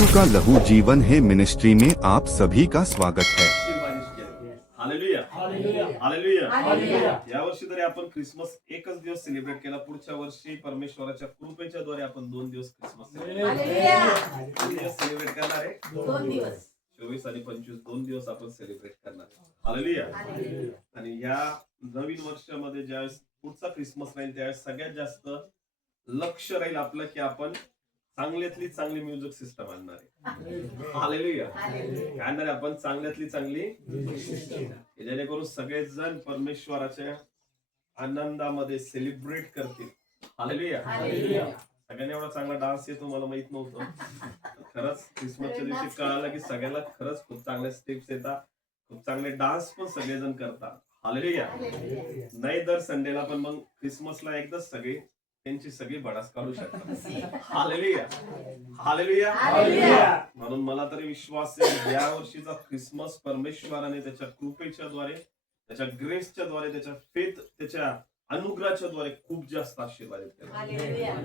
यीशु का लहू जीवन है मिनिस्ट्री में आप सभी का स्वागत है। Hallelujah hallelujah hallelujah. या वर्षी तरी आपण ख्रिसमस एकच दिवस सेलिब्रेट केला. पुढच्या वर्षी परमेश्वराच्या कृपेच्या द्वारे आपण 2 दिवस ख्रिसमस सेलिब्रेट करणार आहे. 2 दिवस 24 आणि 25 2 दिवस आपण सेलिब्रेट करणार आहे. हालेलुया. आणि या नवीन वर्षामध्ये ज्यावेळेस पुढचा ख्रिसमस राहील त्यावेळेस सगळ्यात जास्त लक्ष राहील आपलं की आपण चांगल्यातली चांगली म्युझिक सिस्टम आणणार आहे. हालेलुया. काय आणणार आहे आपण? चांगल्यातली चांगली जेणेकरून सगळेजण परमेश्वराच्या आनंदामध्ये सेलिब्रेट करतील. हालेलुया. सगळ्यांना एवढा चांगला डान्स येतो मला माहित नव्हतं. खरंच ख्रिसमसच्या दिवशी कळालं की सगळ्याला खरंच खूप चांगल्या स्टेप्स येतात, खूप चांगले डान्स पण सगळेजण करतात. हालेलुया. नाही दर संडेला पण मग ख्रिसमसला एकदाच सगळे त्यांची सगळी भडास काढू शकतात. Hallelujah hallelujah. म्हणून मला तरी विश्वास आहे या वर्षीचा ख्रिसमस परमेश्वराने त्याच्या कृपेच्या द्वारे, त्याच्या ग्रेसच्या द्वारे, त्याच्या फेथ, त्याच्या अनुग्रहाच्या द्वारे खूप जास्त आशीर्वाद केला.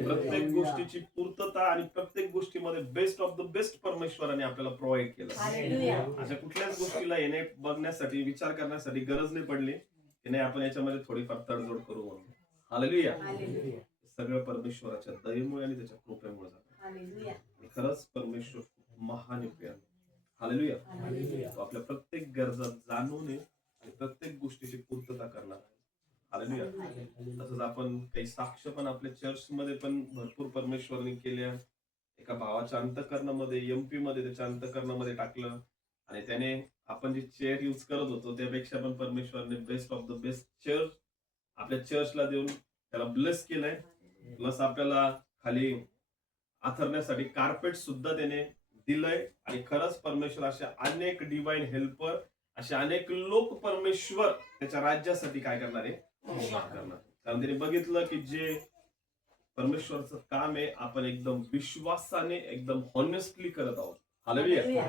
प्रत्येक गोष्टीची पूर्तता आणि प्रत्येक गोष्टीमध्ये बेस्ट ऑफ द बेस्ट परमेश्वराने आपल्याला प्रोव्हाइड केलं. अशा कुठल्याच गोष्टीला येणे बघण्यासाठी, विचार करण्यासाठी गरज नाही पडली की नाही आपण याच्यामध्ये थोडीफार तडजोड करू म्हणून. हालेलुया. सगळं परमेश्वराच्या दयेमुळे आणि त्याच्या कृपेमुळे झालं. खरंच परमेश्वर महान आहे. हालेलुया. तो आपल्या प्रत्येक गरजा जाणून आणि प्रत्येक गोष्टीची पूर्तता करणार आहे. हालेलुया. तसंच आपण काही साक्ष पण आपल्या चर्च मध्ये पण भरपूर परमेश्वराने केल्या. एका भावाच्या अंतःकरणामध्ये, एमपी मध्ये त्याच्या अंतःकरणामध्ये टाकलं आणि त्याने आपण जी चेअर युज करत होतो त्यापेक्षा पण परमेश्वराने best of the best chair आपल्या चर्चला देऊन त्याला ब्लेस केलंय. प्लस आपल्याला खाली आथरण्यासाठी कार्पेट सुद्धा त्याने दिलंय. आणि खरंच परमेश्वर अशा अनेक डिवाइन हेल्पर, असे अनेक लोक परमेश्वर त्याच्या राज्यासाठी काय करणार आहे? करणार. कारण त्याने बघितलं की जे परमेश्वरचं काम आहे आपण एकदम विश्वासाने, एकदम हॉनेस्टली करत आहोत. Hallelujah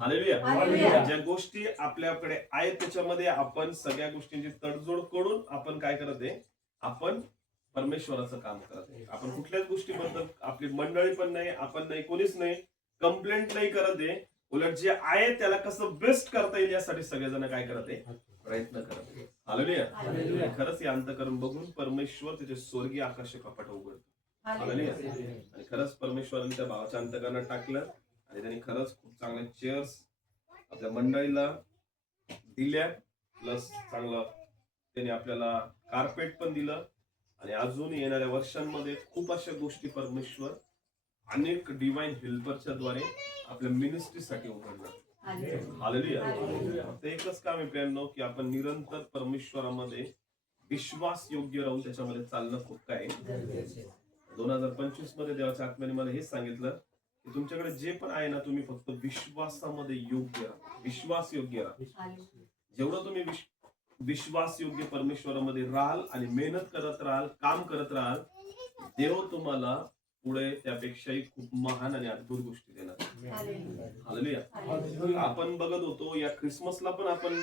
hallelujah. ज्या गोष्टी आपल्याकडे आहेत त्याच्यामध्ये आपण सगळ्या गोष्टींची तडजोड करून आपण काय करत आहे? आपण परमेश्वराचं काम करत आहे. आपण कुठल्याच गोष्टीबद्दल आपली मंडळी पण नाही, आपण नाही, कोणीच नाही कंप्लेंट नाही करत आहे. उलट जे आहे त्याला कसं बेस्ट करता येईल यासाठी सगळेजण काय करत आहे? प्रयत्न करत आहे. हालेलुया. खरंच हे अंतःकरण बघून परमेश्वर त्याचे स्वर्गीय आकाश कपाट उघडतो. हालेलुया. आणि खरंच परमेश्वराने त्या भावाच्या अंतःकरणात टाकलं आणि त्यांनी खरंच खूप चांगल्या चेअर्स आपल्या मंडळीला दिल्या. प्लस चांगलं त्यांनी आपल्याला कार्पेट पण दिलं. आणि अजून येणाऱ्या वर्षांमध्ये खूप अशा गोष्टी परमेश्वर अनेक डिवाइन हेल्परच्या द्वारे आपल्या मिनिस्ट्रीसाठी उघडणार. हालेलुया. फक्त एकच काम आहे प्रियांनो की आपण निरंतर परमेश्वरामध्ये विश्वास योग्य राहून त्याच्यामध्ये चालणं खूप काय. 2025 मध्ये देवाच्या आत्म्याने मला हेच सांगितलं की तुमच्याकडे जे पण आहे ना तुम्ही फक्त विश्वासामध्ये योग्य राहा, विश्वास योग्य राहा. जेवढं तुम्ही विश्वास योग्य परमेश्वरामध्ये राहाल आणि मेहनत करत राहाल, काम करत राहाल, देव तुम्हाला पुढे त्यापेक्षाही खूप महान आणि अद्भुत गोष्टी देणार. हालेलुया. आपण बघत होतो या ख्रिसमसला पण आपण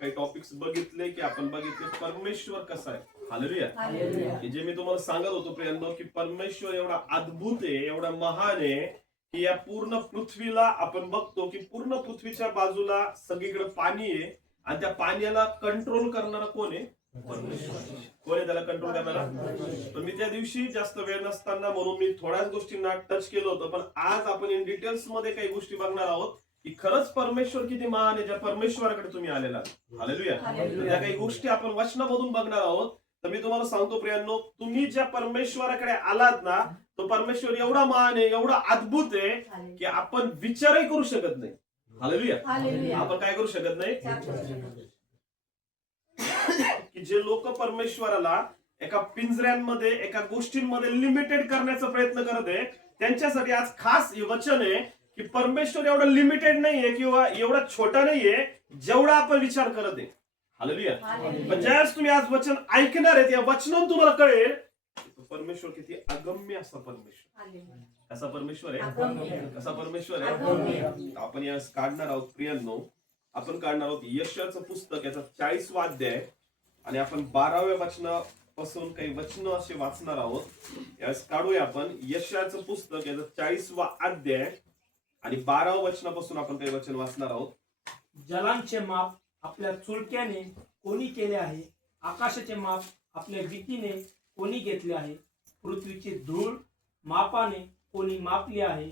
काही टॉपिक्स बघितले की आपण बघितले परमेश्वर कसा आहे. हालेलुया. की जे मी तुम्हाला सांगत होतो प्रियांनो की परमेश्वर एवढा अद्भुत आहे, एवढा महान आहे की या पूर्ण पृथ्वीला आपण बघतो की पूर्ण पृथ्वीच्या बाजूला सगळीकडे पाणी आहे आणि त्या पाण्याला कंट्रोल करणारा कोण आहे? परमेश्वर. कोण आहे त्याला कंट्रोल करणारा? पण मी त्या दिवशी जास्त वेळ नसताना म्हणून मी थोड्याच गोष्टींना टच केलं होतं. पण आज आपण इन डिटेल्स मध्ये काही गोष्टी बघणार आहोत की खरंच परमेश्वर किती महान आहे. ज्या परमेश्वराकडे तुम्ही आलेला. हालेलुया. त्या काही गोष्टी आपण वचनामधून बघणार आहोत. तर मी तुम्हाला सांगतो प्रियांनो, तुम्ही ज्या परमेश्वराकडे आलात ना तो परमेश्वर एवढा महान आहे, एवढा अद्भुत आहे की आपण विचारही करू शकत नाही. हालेलुया. आपण काय करू शकत नाही की जे लोक परमेश्वराला एका पिंजऱ्यांमध्ये, एका गोष्टींमध्ये लिमिटेड करण्याचा प्रयत्न करत आहे त्यांच्यासाठी आज खास वचन आहे की परमेश्वर एवढा लिमिटेड नाहीये किंवा एवढा छोटा नाहीये जेवढा आपण विचार करत आहे. हालेलुया. पण ज्यावेळेस तुम्ही आज वचन ऐकणार आहेत या वचनातून तुम्हाला कळेल परमेश्वर किती अगम्य असा परमेश्वर. कसा परमेश्वर आहे? कसा परमेश्वर आहे? आपण यास काढणार आहोत प्रियांनो. आपण काढणार आहोत यशाचं पुस्तक, याचा 40वा अध्याय आणि आपण 12व्या वचनापासून काही वचन असे वाचणार आहोत. यास काढूया आपण यशाचं पुस्तक, याचा 40वा अध्याय आणि 12व्या वचनापासून आपण काही वचन वाचणार आहोत. जलांचे माप आपल्या चुलक्याने कोणी केले आहे? आकाशाचे माप आपल्या वितीने कोणी घेतले आहे? पृथ्वीची धूळ मापाने कोणी मापली आहे?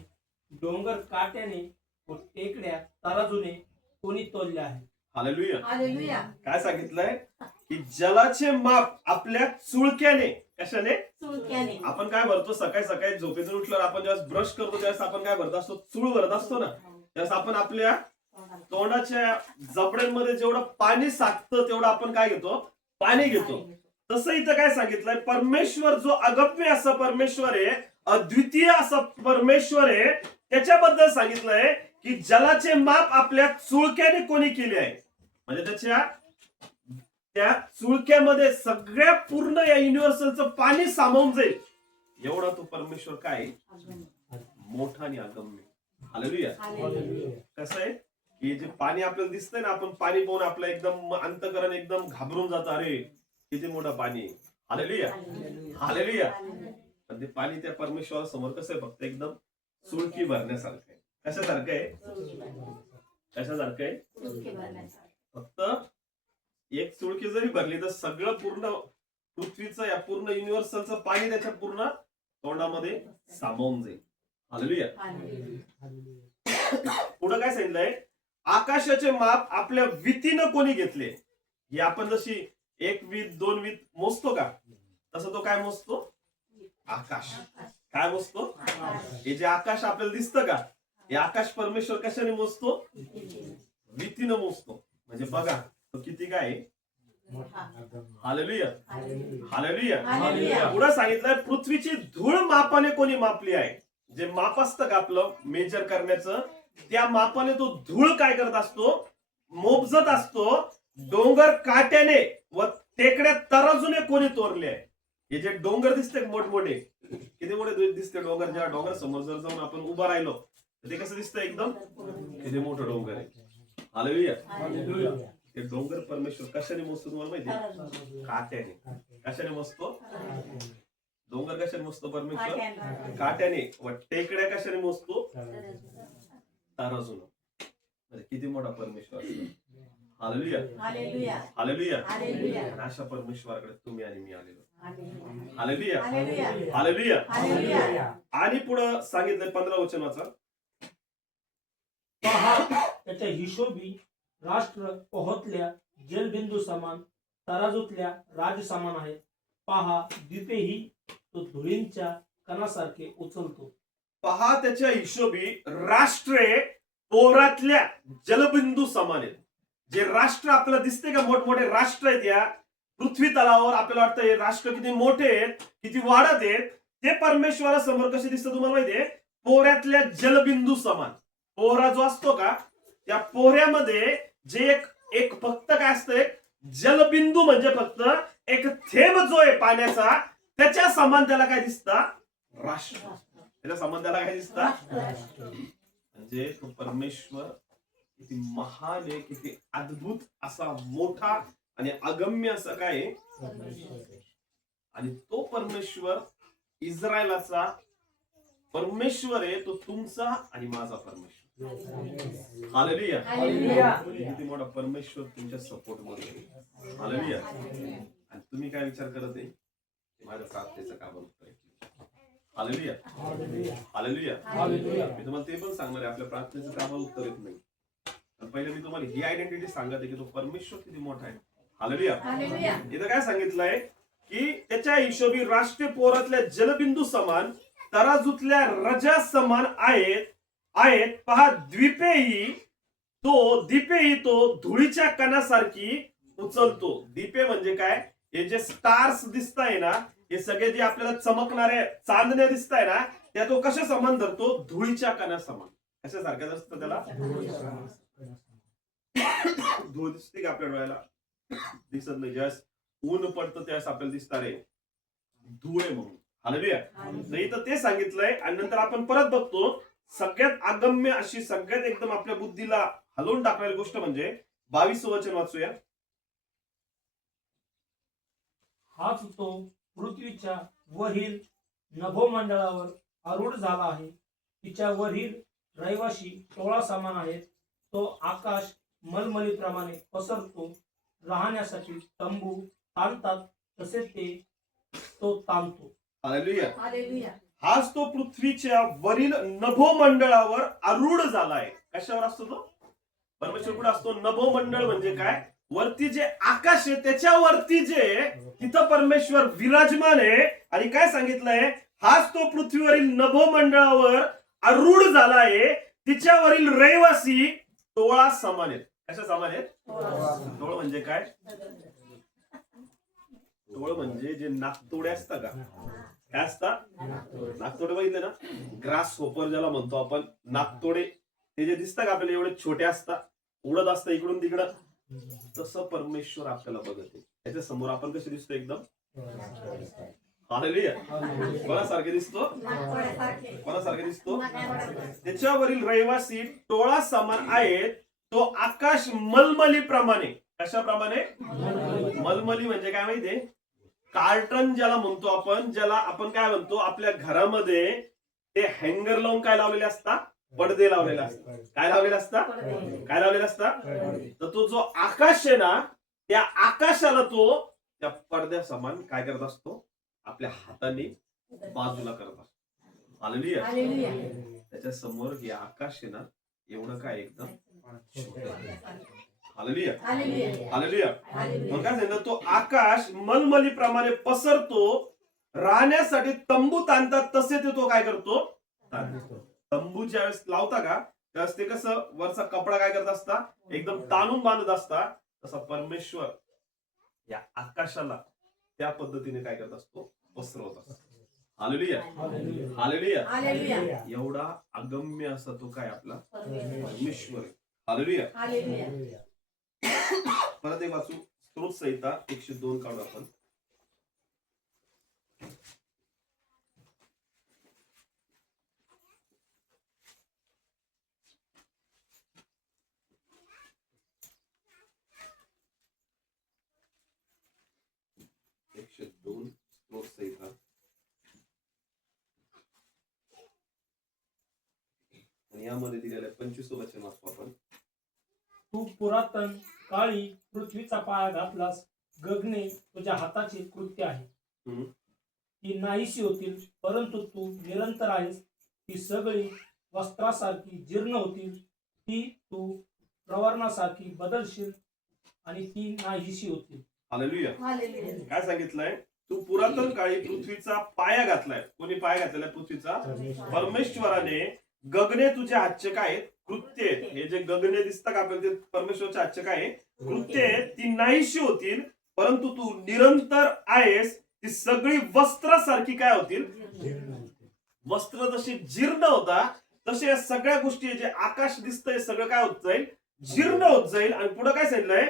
डोंगर काट्याने व टेकड्या तराजूने कोणी तोलल्या आहे? हालेलुया. हालेलुया. काय सांगितलंय की जलाचे माप आपल्या चुळक्याने, कशाने? चुलक्याने. आपण काय भरतो सकाळी सकाळी झोपेतून उठल्यावर आपण जेव्हा ब्रश करतो त्यावेळेस आपण काय भरत असतो? चूळ भरत असतो ना. त्यावेळेस आपण आपल्या तोंडाच्या जबड्यांमध्ये जेवढं पाणी साठतं तेवढं आपण काय घेतो? पाणी घेतो. तसं इथं काय सांगितलंय, परमेश्वर जो अगम्य असा परमेश्वर आहे, अद्वितीय असा परमेश्वर आहे, त्याच्याबद्दल सांगितलंय की जलाचे माप आपल्या चुळक्याने कोणी केले आहे. म्हणजे त्या चुळक्यामध्ये सगळ्या पूर्ण या युनिव्हर्सलचं पाणी सामावून जाईल एवढा तो परमेश्वर काय मोठा आणि अगम्य. हालेलुया. कसं आहे की जे पाणी आपल्याला दिसतंय ना, आपण पाणी पाहून आपलं एकदम अंतकरण एकदम घाबरून जातं, अरे किती मोठं पाणी आहे. हालेलुया. हालेलुया. पण ते पाणी त्या परमेश्वरासमोर कसं आहे, फक्त एकदम चुळकी भरण्यासारखं आहे. कशासारखं आहे? कशासारखं आहे? फक्त एक चुळकी जरी भरली तर सगळं पूर्ण पृथ्वीचं या पूर्ण युनिव्हर्सलचं पाणी त्याच्या पूर्ण तोंडामध्ये सामावून जाईल. हालेलुया. पुढे काय सांगितलंय? आकाशाचे माप आपल्या वितीनं कोणी घेतले? हे आपण जशी 1 वीत 2 वीत मोजतो का, तसं तो काय मोजतो? आकाश. काय मोजतो? हे जे आकाश आपल्याला दिसतं का, हे आकाश परमेश्वर कशाने मोजतो? वितीनं मोजतो. म्हणजे बघा तो किती काय आहे. हालेलुया. हालेलुया. पुढे सांगितलंय पृथ्वीची धूळ मापाने कोणी मापली आहे? जे माप असतं का आपलं मेजर करण्याचं, त्या मापाने तो धूळ काय करत असतो? मोजत असतो. डोंगर काट्याने व टेकड्या तराजूने कोणी तोरले आहे? हे जे डोंगर दिसते मोठमोठे, किती मोठे दिसते डोंगर, जेव्हा डोंगर समोर जर जाऊन आपण उभं राहिलो ते कसं दिसतं? एकदम किती मोठं डोंगर आहे. हालेलुया. ते डोंगर परमेश्वर कशाने मोजतो तुम्हाला माहिती? काट्याने. कशाने मोजतो? डोंगर कशाने मोजतो परमेश्वर? काट्याने. व टेकड्या कशाने मोजतो? तराजून. म्हणजे किती मोठा परमेश्वर. हालेलुया. हालेलुया. आणि अशा परमेश्वराकडे तुम्ही आणि मी आलेलो. हालेलुया. हालेलुया. आणि पुढे सांगितलंय 15 वचन वाचा. पहा त्याच्या हिशोबी राष्ट्र पोहतल्या जलबिंदू समान, तराजूतल्या राज समान आहेत. पहा द्वीपेही तो धुळींच्या कणासारखे उचलतो. पहा त्याच्या हिशोबी राष्ट्रे पोरातल्या जलबिंदू समान आहेत. जे राष्ट्र आपल्याला दिसते का, मोठमोठे राष्ट्र आहेत या पृथ्वी तलावर, आपल्याला वाटतं हे राष्ट्र किती मोठे आहेत, किती वाढत आहेत, ते परमेश्वरासमोर कसे दिसतं तुम्हाला माहितीये? पोऱ्यातल्या जलबिंदू समान. पोहरा जो असतो का, त्या पोहऱ्यामध्ये जे एक फक्त काय असतं, जलबिंदू म्हणजे फक्त एक थेंब जो आहे पाण्याचा, त्याच्या समान त्याला काय दिसतं? राष्ट्र. त्याच्या समान त्याला काय दिसतं? म्हणजे तो परमेश्वर किती महान आहे, किती अद्भुत असा मोठा आणि अगम्य असं काय आहे. आणि तो परमेश्वर इस्रायलाचा परमेश्वर आहे, तो तुमचा आणि माझा परमेश्वर. हालेलुया. किती मोठा परमेश्वर तुमच्या सपोर्ट मध्ये. हालेलुया. आणि तुम्ही काय विचार करत आहे? माझ्या प्रार्थनेचं काम उत्तर आहे. हालेलुया. हालेलुया. मी तुम्हाला ते पण सांगणार आहे, आपल्या प्रार्थनेचं काम उत्तर येत नाही. पहिले मी तुम्हाला ही आयडेंटिटी सांगत आहे की तो परमेश्वर किती मोठा आहे. हालेलुया. इथं काय सांगितलंय की त्याच्या हिशोबी राष्ट्रीय पोरातल्या जलबिंदू समान, तराजूतल्या रजा समान आहेत. पहा द्वीपेही तो धुळीच्या कणासारखी उचलतो. दीपे म्हणजे काय? हे जे स्टार्स दिसत आहे ना, हे सगळे जे आपल्याला चमकणारे चांदण्या दिसत आहे ना, त्या तो कशा समान धरतो? धुळीच्या कणा समान. कशासारख्या असतं त्याला? धूळ दिसते का आपल्या डोळ्याला? दिसत नाही. ज्यावेळेस ऊन पडतं त्यावेळेस आपल्याला दिसणार आहे धूळ आहे म्हणून. हालेलुया. इथं ते सांगितलंय. आणि नंतर आपण परत बघतो सगळ्यात अगम्य अशी, सगळ्यात एकदम आपल्या बुद्धीला हलवून टाकणारी गोष्ट म्हणजे 22 वचन वाचूया. हाच तो पृथ्वीच्या वरील नभोमंडळावर आरूढ झाला आहे. तिच्या वरील रहिवाशी टोळा समान आहेत. तो आकाश मलमलीप्रमाणे पसरतो. राहण्यासाठी तंबू ताणतात तसे तो ताणतो. हालेलुया. हालेलुया. हाच तो पृथ्वीच्या वरील नभोमंडळावर आरूढ झालाय. कशावर असतो तो? परमेश्वर कुठे असतो? नभोमंडळ म्हणजे काय? वरती जे आकाश आहे त्याच्यावरती जे तिथं परमेश्वर विराजमान आहे. आणि काय सांगितलंय? हाच तो पृथ्वीवरील नभोमंडळावर आरूढ झालाय. तिच्यावरील रहिवासी टोळा समान आहेत. कशा समान आहेत? टोळ म्हणजे काय? टोळ म्हणजे जे नाकतोडे असतात का? काय असतात? नाकतोडे बघितले ना? ग्रास होपर ज्याला म्हणतो आपण, नाकतोडे ते जे दिसतात का आपल्याला एवढे छोटे असतात, उडत असतात इकडून तिकडं. तसं परमेश्वर आपल्याला बघत आहे. त्याच्या समोर आपण कसे दिसतो? एकदम हालेलुया. कोणासारखे दिसतो? कोणासारखे दिसतो? त्याच्यावरील रहिवासी टोळा समान आहेत. तो आकाश मलमलीप्रमाणे. कशाप्रमाणे? मलमली म्हणजे काय माहितीये? कार्टन ज्याला म्हणतो आपण, ज्याला आपण काय म्हणतो आपल्या घरामध्ये ते हँगर लावून काय लावलेले असतात? पडदे लावलेले असतात. काय लावलेले असतात? काय लावलेले असतात? तर तो जो आकाश आहे ना, त्या आकाशाला तो त्या पडद्या समान काय करत असतो? आपल्या हाताने बाजूला करत असतो. हालेलुया. त्याच्या समोर हे आकाश आहे ना, एवढं काय एकदम हालेलुया. हालेलुया. मग काय सांगितलं? तो आकाश मलमलीप्रमाणे पसरतो. राहण्यासाठी तंबू ताणतात तसे तो काय करतो? तंबू ज्यावेळेस लावता का त्यावेळेस ते कसं वरचा कपडा काय करत असता? एकदम ताणून बांधत असता. तसा परमेश्वर या आकाशाला त्या पद्धतीने काय करत असतो? पसरवत असतो. हालेलुया. हालेलुया. एवढा अगम्य असा तो काय आपला परमेश्वर. हालेलुया. परत एक वाचू. स्तोत्र संहिता 102 काढू आपण. स्तोत्र संहिता आणि यामध्ये दिलेलं 25 वचन वाचू आपण. तू पुरातन काळी पृथ्वीचा पाया घातलास. गगने तुझ्या हाताचे कृत्य आहे. ती नाहीशी होतील, परंतु तू निरंतर आहेस. ती सगळी वस्त्रासारखी जीर्ण होतील. ती तू प्रवर्णासारखी बदलशील आणि ती नाहीशी होतील. हालेलुया. काय सांगितलंय? तू पुरातन काळी पृथ्वीचा पाया घातलाय. कोणी पाया घातलेला पृथ्वीचा? परमेश्वराने. गगने तुझ्या हातचे काय? कृत्य. हे जे गगने दिसतात का आपल्याला ते परमेश्वरच्या हातचे काय? कृत्य. ती नाहीशी होतील, परंतु तू निरंतर आहेस. ती सगळी वस्त्रासारखी काय होतील? वस्त्र जशी जीर्ण होता तसे या सगळ्या गोष्टी जे आकाश दिसतंय सगळं काय होत जाईल? जीर्ण होत जाईल. आणि पुढे काय सांगितलंय?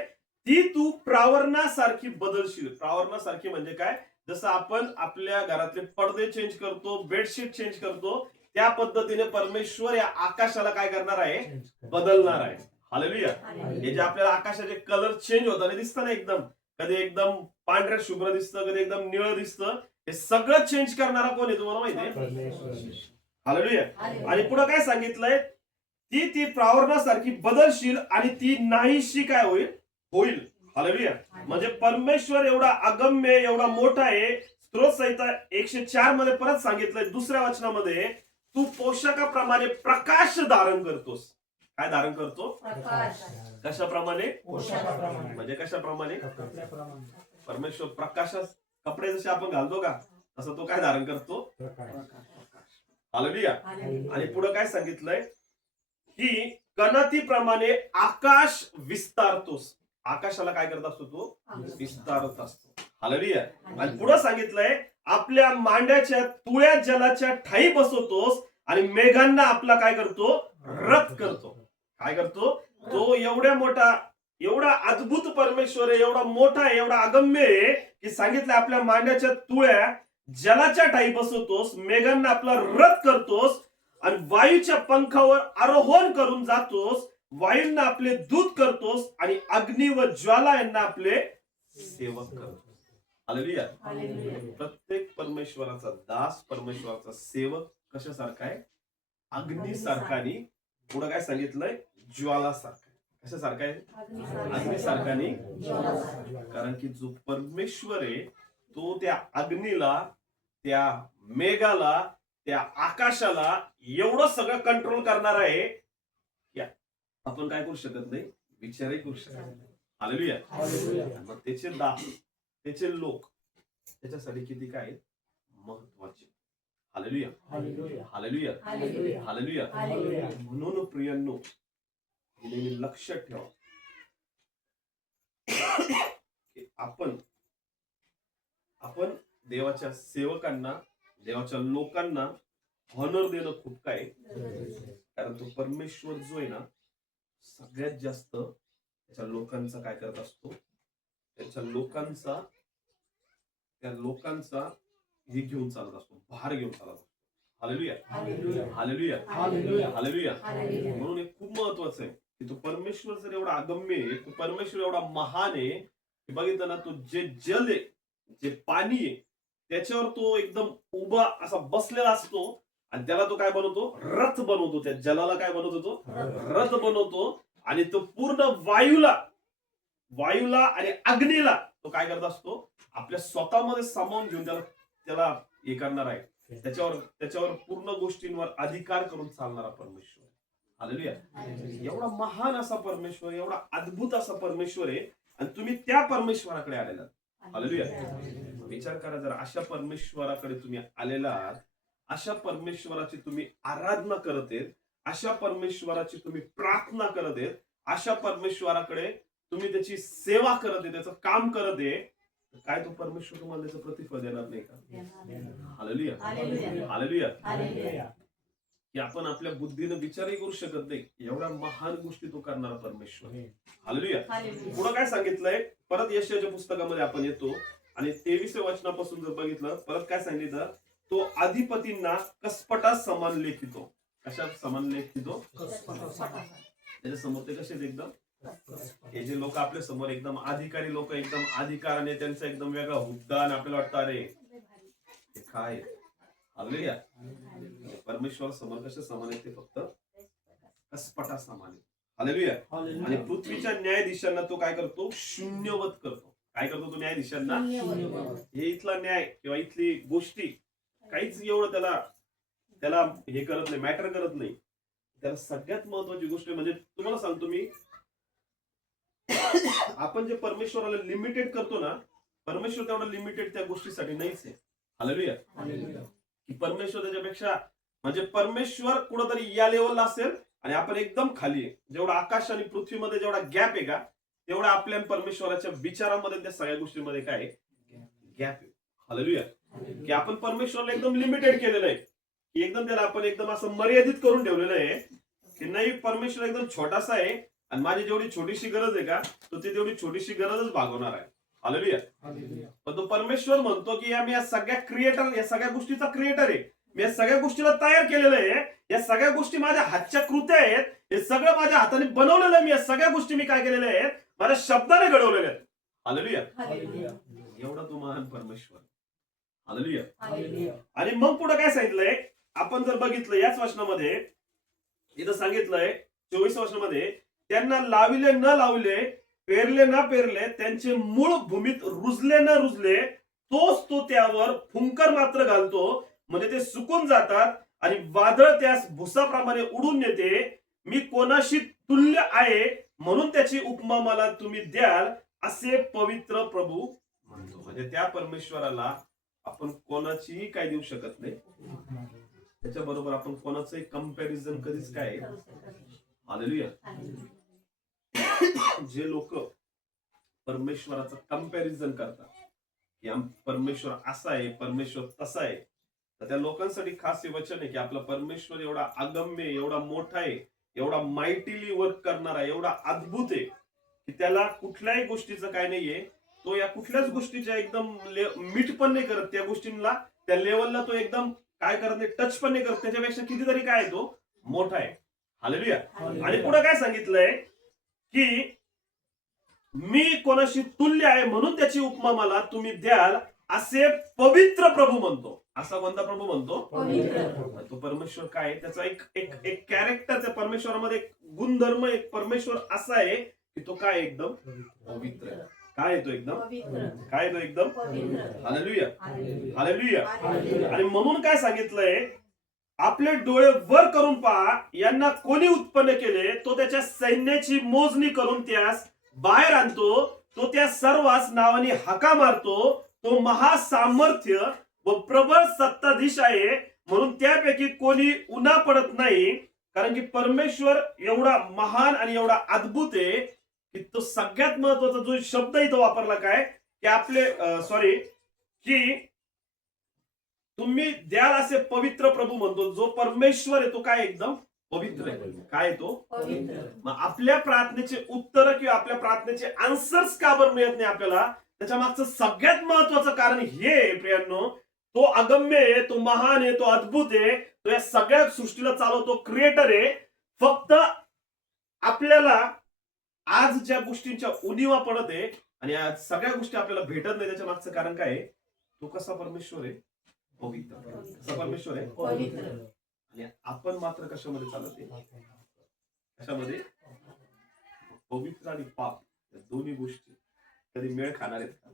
ती तू प्रावरणासारखी बदलशील. प्रावरणासारखी म्हणजे काय? जसं आपण आपल्या घरातले पडदे चेंज करतो, बेडशीट चेंज करतो, त्या पद्धतीने परमेश्वर या आकाशाला काय करणार आहे? बदलणार आहे. हालेलुया. हे जे आपल्याला आकाशाचे कलर चेंज होताना दिसतं ना, एकदम कधी एकदम पांढऱ्या शुभ्र दिसतं, कधी एकदम निळं दिसतं, हे सगळं चेंज करणारा कोण आहे तुम्हाला माहिती आहे? हालेलुया. आणि पुढे काय सांगितलंय? ती प्रावरणासारखी बदलशील आणि ती नाहीशी काय होईल. हालेलुया. म्हणजे परमेश्वर एवढा अगम्य, एवढा मोठा आहे. स्तोत्र संहिता 104 मध्ये परत सांगितलंय दुसऱ्या वचनामध्ये, तू पोषकाप्रमाणे प्रकाश धारण करतोस. काय धारण करतो? कशाप्रमाणे? म्हणजे कशाप्रमाणे? परमेश्वर प्रकाशात कपडे जसे आपण घालतो का तसं तो काय धारण करतो? हालेलुया. आणि पुढे काय सांगितलंय? की कणातीप्रमाणे आकाश विस्तारतोस. आकाशाला काय करत असतो? तो विस्तारत असतो. हालेलुया. आणि पुढे सांगितलंय, आपल्या मांड्याच्या तुळ्या जलाच्या ठाई बसवतोस आणि मेघांना आपला काय करतो? रथ करतो. काय करतो? तो एवढा मोठा, एवढा अद्भुत परमेश्वर आहे, एवढा मोठा आहे, एवढा अगम्य आहे की सांगितलं आपल्या मांड्याच्या तुळ्या जलाच्या ठाई बसवतोस, मेघांना आपला रथ करतोस आणि वायूच्या पंखावर आरोहण करून जातोस. वायूंना आपले दूत करतोस आणि अग्नी व ज्वाला यांना आपले सेवक करतोस. हालेलुया. प्रत्येक परमेश्वराचा दास, परमेश्वराचा सेवक कशासारखा आहे? अग्निसारखा आणि पुढे काय सांगितलंय? ज्वालासारखा. कशासारखा आहे? अग्नीसारखा नाही. कारण की जो परमेश्वर आहे तो त्या अग्नीला, त्या मेघाला, त्या आकाशाला एवढं सगळं कंट्रोल करणार आहे की आपण काय करू शकत नाही, विचारही करू शकत नाही. हालेलुया. मग त्याचे दास, त्याचे लोक त्याच्यासाठी किती काय आहेत? महत्वाचे. हालेलुया. हालेलुया. हालेलुया. म्हणून प्रियांनो, नेहमी लक्षात ठेवा की आपण देवाच्या सेवकांना, देवाच्या लोकांना हॉनर देणं खूप काय, कारण तो परमेश्वर जो आहे ना सगळ्यात जास्त त्याच्या लोकांचा काय करत असतो, त्या लोकांचा हे घेऊन चालत असतो, भार घेऊन चालत असतो. हालेलुया. हालेलुया. हालेलुया. म्हणून हे खूप महत्वाचं आहे की तो परमेश्वर जर एवढा अगम्य आहे, तो परमेश्वर एवढा महान आहे की बघितलं ना, तो जे जल आहे, जे पाणी आहे, त्याच्यावर तो एकदम उभा असा बसलेला असतो आणि त्याला तो काय बनवतो? रथ बनवतो. त्या जलाला काय बनवतो? तो रथ बनवतो. आणि तो पूर्ण वायूला आणि अग्नीला तो काय करत असतो? आपल्या स्वतःमध्ये सामावून घेऊन त्याला हे करणार आहे. त्याच्यावर पूर्ण गोष्टींवर अधिकार करून चालणारा परमेश्वर. हालेलुया. एवढा महान असा परमेश्वर, एवढा अद्भुत असा परमेश्वर आहे आणि तुम्ही त्या परमेश्वराकडे आलेला. हालेलुया. विचार करा, जर अशा परमेश्वराकडे तुम्ही आलेला, अशा परमेश्वराची तुम्ही आराधना करत आहेत, अशा परमेश्वराची तुम्ही प्रार्थना करत आहेत, अशा परमेश्वराकडे तुम्ही त्याची सेवा करत आहे, त्याचं काम करत आहे, काय तो परमेश्वर तुम्हाला त्याचं प्रतिफळ देणार नाही का? हालेलुया. हालेलुया. की आपण आपल्या बुद्धीनं विचारही करू शकत नाही, एवढ्या महान गोष्टी तो करणारा परमेश्वर. हालेलुया. पुढे काय सांगितलंय? परत यशाच्या पुस्तकामध्ये आपण येतो आणि 23व्या वचनापासून जर बघितलं, परत काय सांगितलं? तो अधिपतींना कसपटा समान लेखितो. कशा समान लेखितो? त्याच्या समोर ते कसे एकदम, हे जे लोक आपल्या समोर एकदम अधिकारी लोक, एकदम अधिकाराने त्यांचा एकदम वेगळा हुद्दा आणि आपल्याला वाटतं अरे हे काय. हालेलुया. परमेश्वर समोर कसे समान आहे? ते फक्त कसपटा समान आहे. हालेलुया. आणि पृथ्वीच्या न्यायाधीशांना तो काय करतो? शून्यवत करतो. काय करतो तो? न्यायाधीशांना. हे इथला न्याय किंवा इथली गोष्टी काहीच एवढं त्याला हे करत नाही, मॅटर करत नाही. त्याला सगळ्यात महत्वाची गोष्ट म्हणजे तुम्हाला सांगतो मी, आपण जे परमेश्वराला लिमिटेड करतो ना, परमेश्वर तेवढा लिमिटेड त्या गोष्टीसाठी नाहीच आहे. हालेलुया. की परमेश्वर त्याच्यापेक्षा, म्हणजे परमेश्वर कुठंतरी या लेवलला असेल आणि आपण एकदम खाली आहे. जेवढा आकाश आणि पृथ्वीमध्ये जेवढा गॅप आहे का, तेवढा आपल्या परमेश्वराच्या विचारामध्ये त्या सगळ्या गोष्टींमध्ये काय गॅप आहे. हालेलुया. की आपण परमेश्वराला एकदम लिमिटेड केलेलं आहे, की एकदम त्याला आपण एकदम असं मर्यादित करून ठेवलेलं आहे की नाही, परमेश्वर एकदम छोटासा आहे आणि माझी जेवढी छोटीशी गरज आहे का, तो ती तेवढी छोटीशी गरजच भागवणार आहे. हालेलुया. पण तो परमेश्वर म्हणतो की मी या सगळ्या क्रिएटर, या सगळ्या गोष्टीचा क्रिएटर आहे, मी या सगळ्या गोष्टीला तयार केलेलं आहे, या सगळ्या गोष्टी माझ्या हातच्या कृत्या आहेत, हे सगळं माझ्या हाताने बनवलेलं आहे. मी या सगळ्या गोष्टी मी काय केलेल्या आहेत? माझ्या शब्दाने घडवलेल्या आहेत. हालेलुया. एवढा तो महान परमेश्वर. हालेलुया. आणि मग पुढे काय सांगितलंय? आपण जर बघितलं याच वचनामध्ये, इथं सांगितलंय 24व्या वचनामध्ये, त्यांना लाविले न लावले, पेरले न पेरले, त्यांचे मूळ भूमीत रुजले न रुजले, तोच तो त्यावर फुंकर मात्र घालतो, म्हणजे ते सुकून जातात आणि वादळ त्यास भुसाप्रमाणे उडून येते. मी कोणाशी तुल्य आहे म्हणून त्याची उपमा मला तुम्ही द्याल, असे पवित्र प्रभू म्हणतो. म्हणजे त्या परमेश्वराला आपण कोणाचीही काय देऊ शकत नाही, त्याच्याबरोबर आपण कोणाचंही कंपॅरिझन कधीच काय. हालेलुया. जे लोक परमेश्वराचं कंपॅरिझन करतात की परमेश्वर असा आहे, परमेश्वर तसा आहे, तर त्या लोकांसाठी खास हे वचन आहे की आपला परमेश्वर एवढा अगम्य, एवढा मोठा आहे, एवढा माइटीली वर्क करणारा, एवढा अद्भुत आहे की त्याला कुठल्याही गोष्टीचं काय नाहीये. तो या कुठल्याच गोष्टीच्या एकदम मीठ पण नाही करत, त्या गोष्टींना त्या लेवलला तो एकदम काय करत नाही, टच पण नाही करत. त्याच्यापेक्षा कितीतरी काय आहे, तो मोठा आहे. हालेलुया. आणि पुढे काय सांगितलंय की मी कोणाशी तुल्य आहे म्हणून त्याची उपमा मला तुम्ही द्याल, असे पवित्र प्रभू म्हणतो. असा कोणता प्रभू म्हणतो? पवित्र. तो परमेश्वर काय आहे? त्याचा एक एक एक कॅरेक्टर, त्या परमेश्वरामध्ये एक गुणधर्म, एक परमेश्वर असा आहे की तो काय एकदम पवित्र आहे. काय आहे तो एकदम पवित्र. काय आहे तो एकदम पवित्र. Hallelujah hallelujah. हालेलुया. हालेलुया. आणि म्हणून काय सांगितलंय, आपले डोळे वर करून पहा, यांना कोणी उत्पन्न केले? तो त्याच्या सैन्याची मोजणी करून त्यास बाहेर आणतो, तो त्या सर्वांस नावाने हाका मारतो, तो महासामर्थ्य व प्रबळ सत्ताधीश आहे, म्हणून त्यापैकी कोणी उन्हा पडत नाही. कारण की परमेश्वर एवढा महान आणि एवढा अद्भुत आहे की तो सगळ्यात महत्वाचा जो शब्द इथं वापरला काय की आपले की तुम्ही द्याल असे पवित्र प्रभू म्हणतो. जो परमेश्वर आहे तो काय एकदम पवित्र आहे. काय आहे तो पवित्र. मग आपल्या प्रार्थनेचे उत्तर किंवा आपल्या प्रार्थनेचे आन्सर्स का बरं मिळत नाही आपल्याला? त्याच्या मागचं सगळ्यात महत्वाचं कारण हे आहे प्रियांनो, तो अगम्य आहे, तो महान आहे, तो अद्भुत आहे, तो या सगळ्या सृष्टीला चालवतो, क्रिएटर आहे. फक्त आपल्याला आज ज्या गोष्टींच्या उणीवा पडत आहे आणि आज सगळ्या गोष्टी आपल्याला भेटत नाही, त्याच्या मागचं कारण काय आहे? तो कसा परमेश्वर आहे? पवित्र. कसा परमेश्वर आहे? पवित्र. आणि आपण मात्र कशामध्ये चालत आहे? कशामध्ये? पवित्र आणि पाप या दोन्ही गोष्टी कधी मेळ खाणार आहेत का?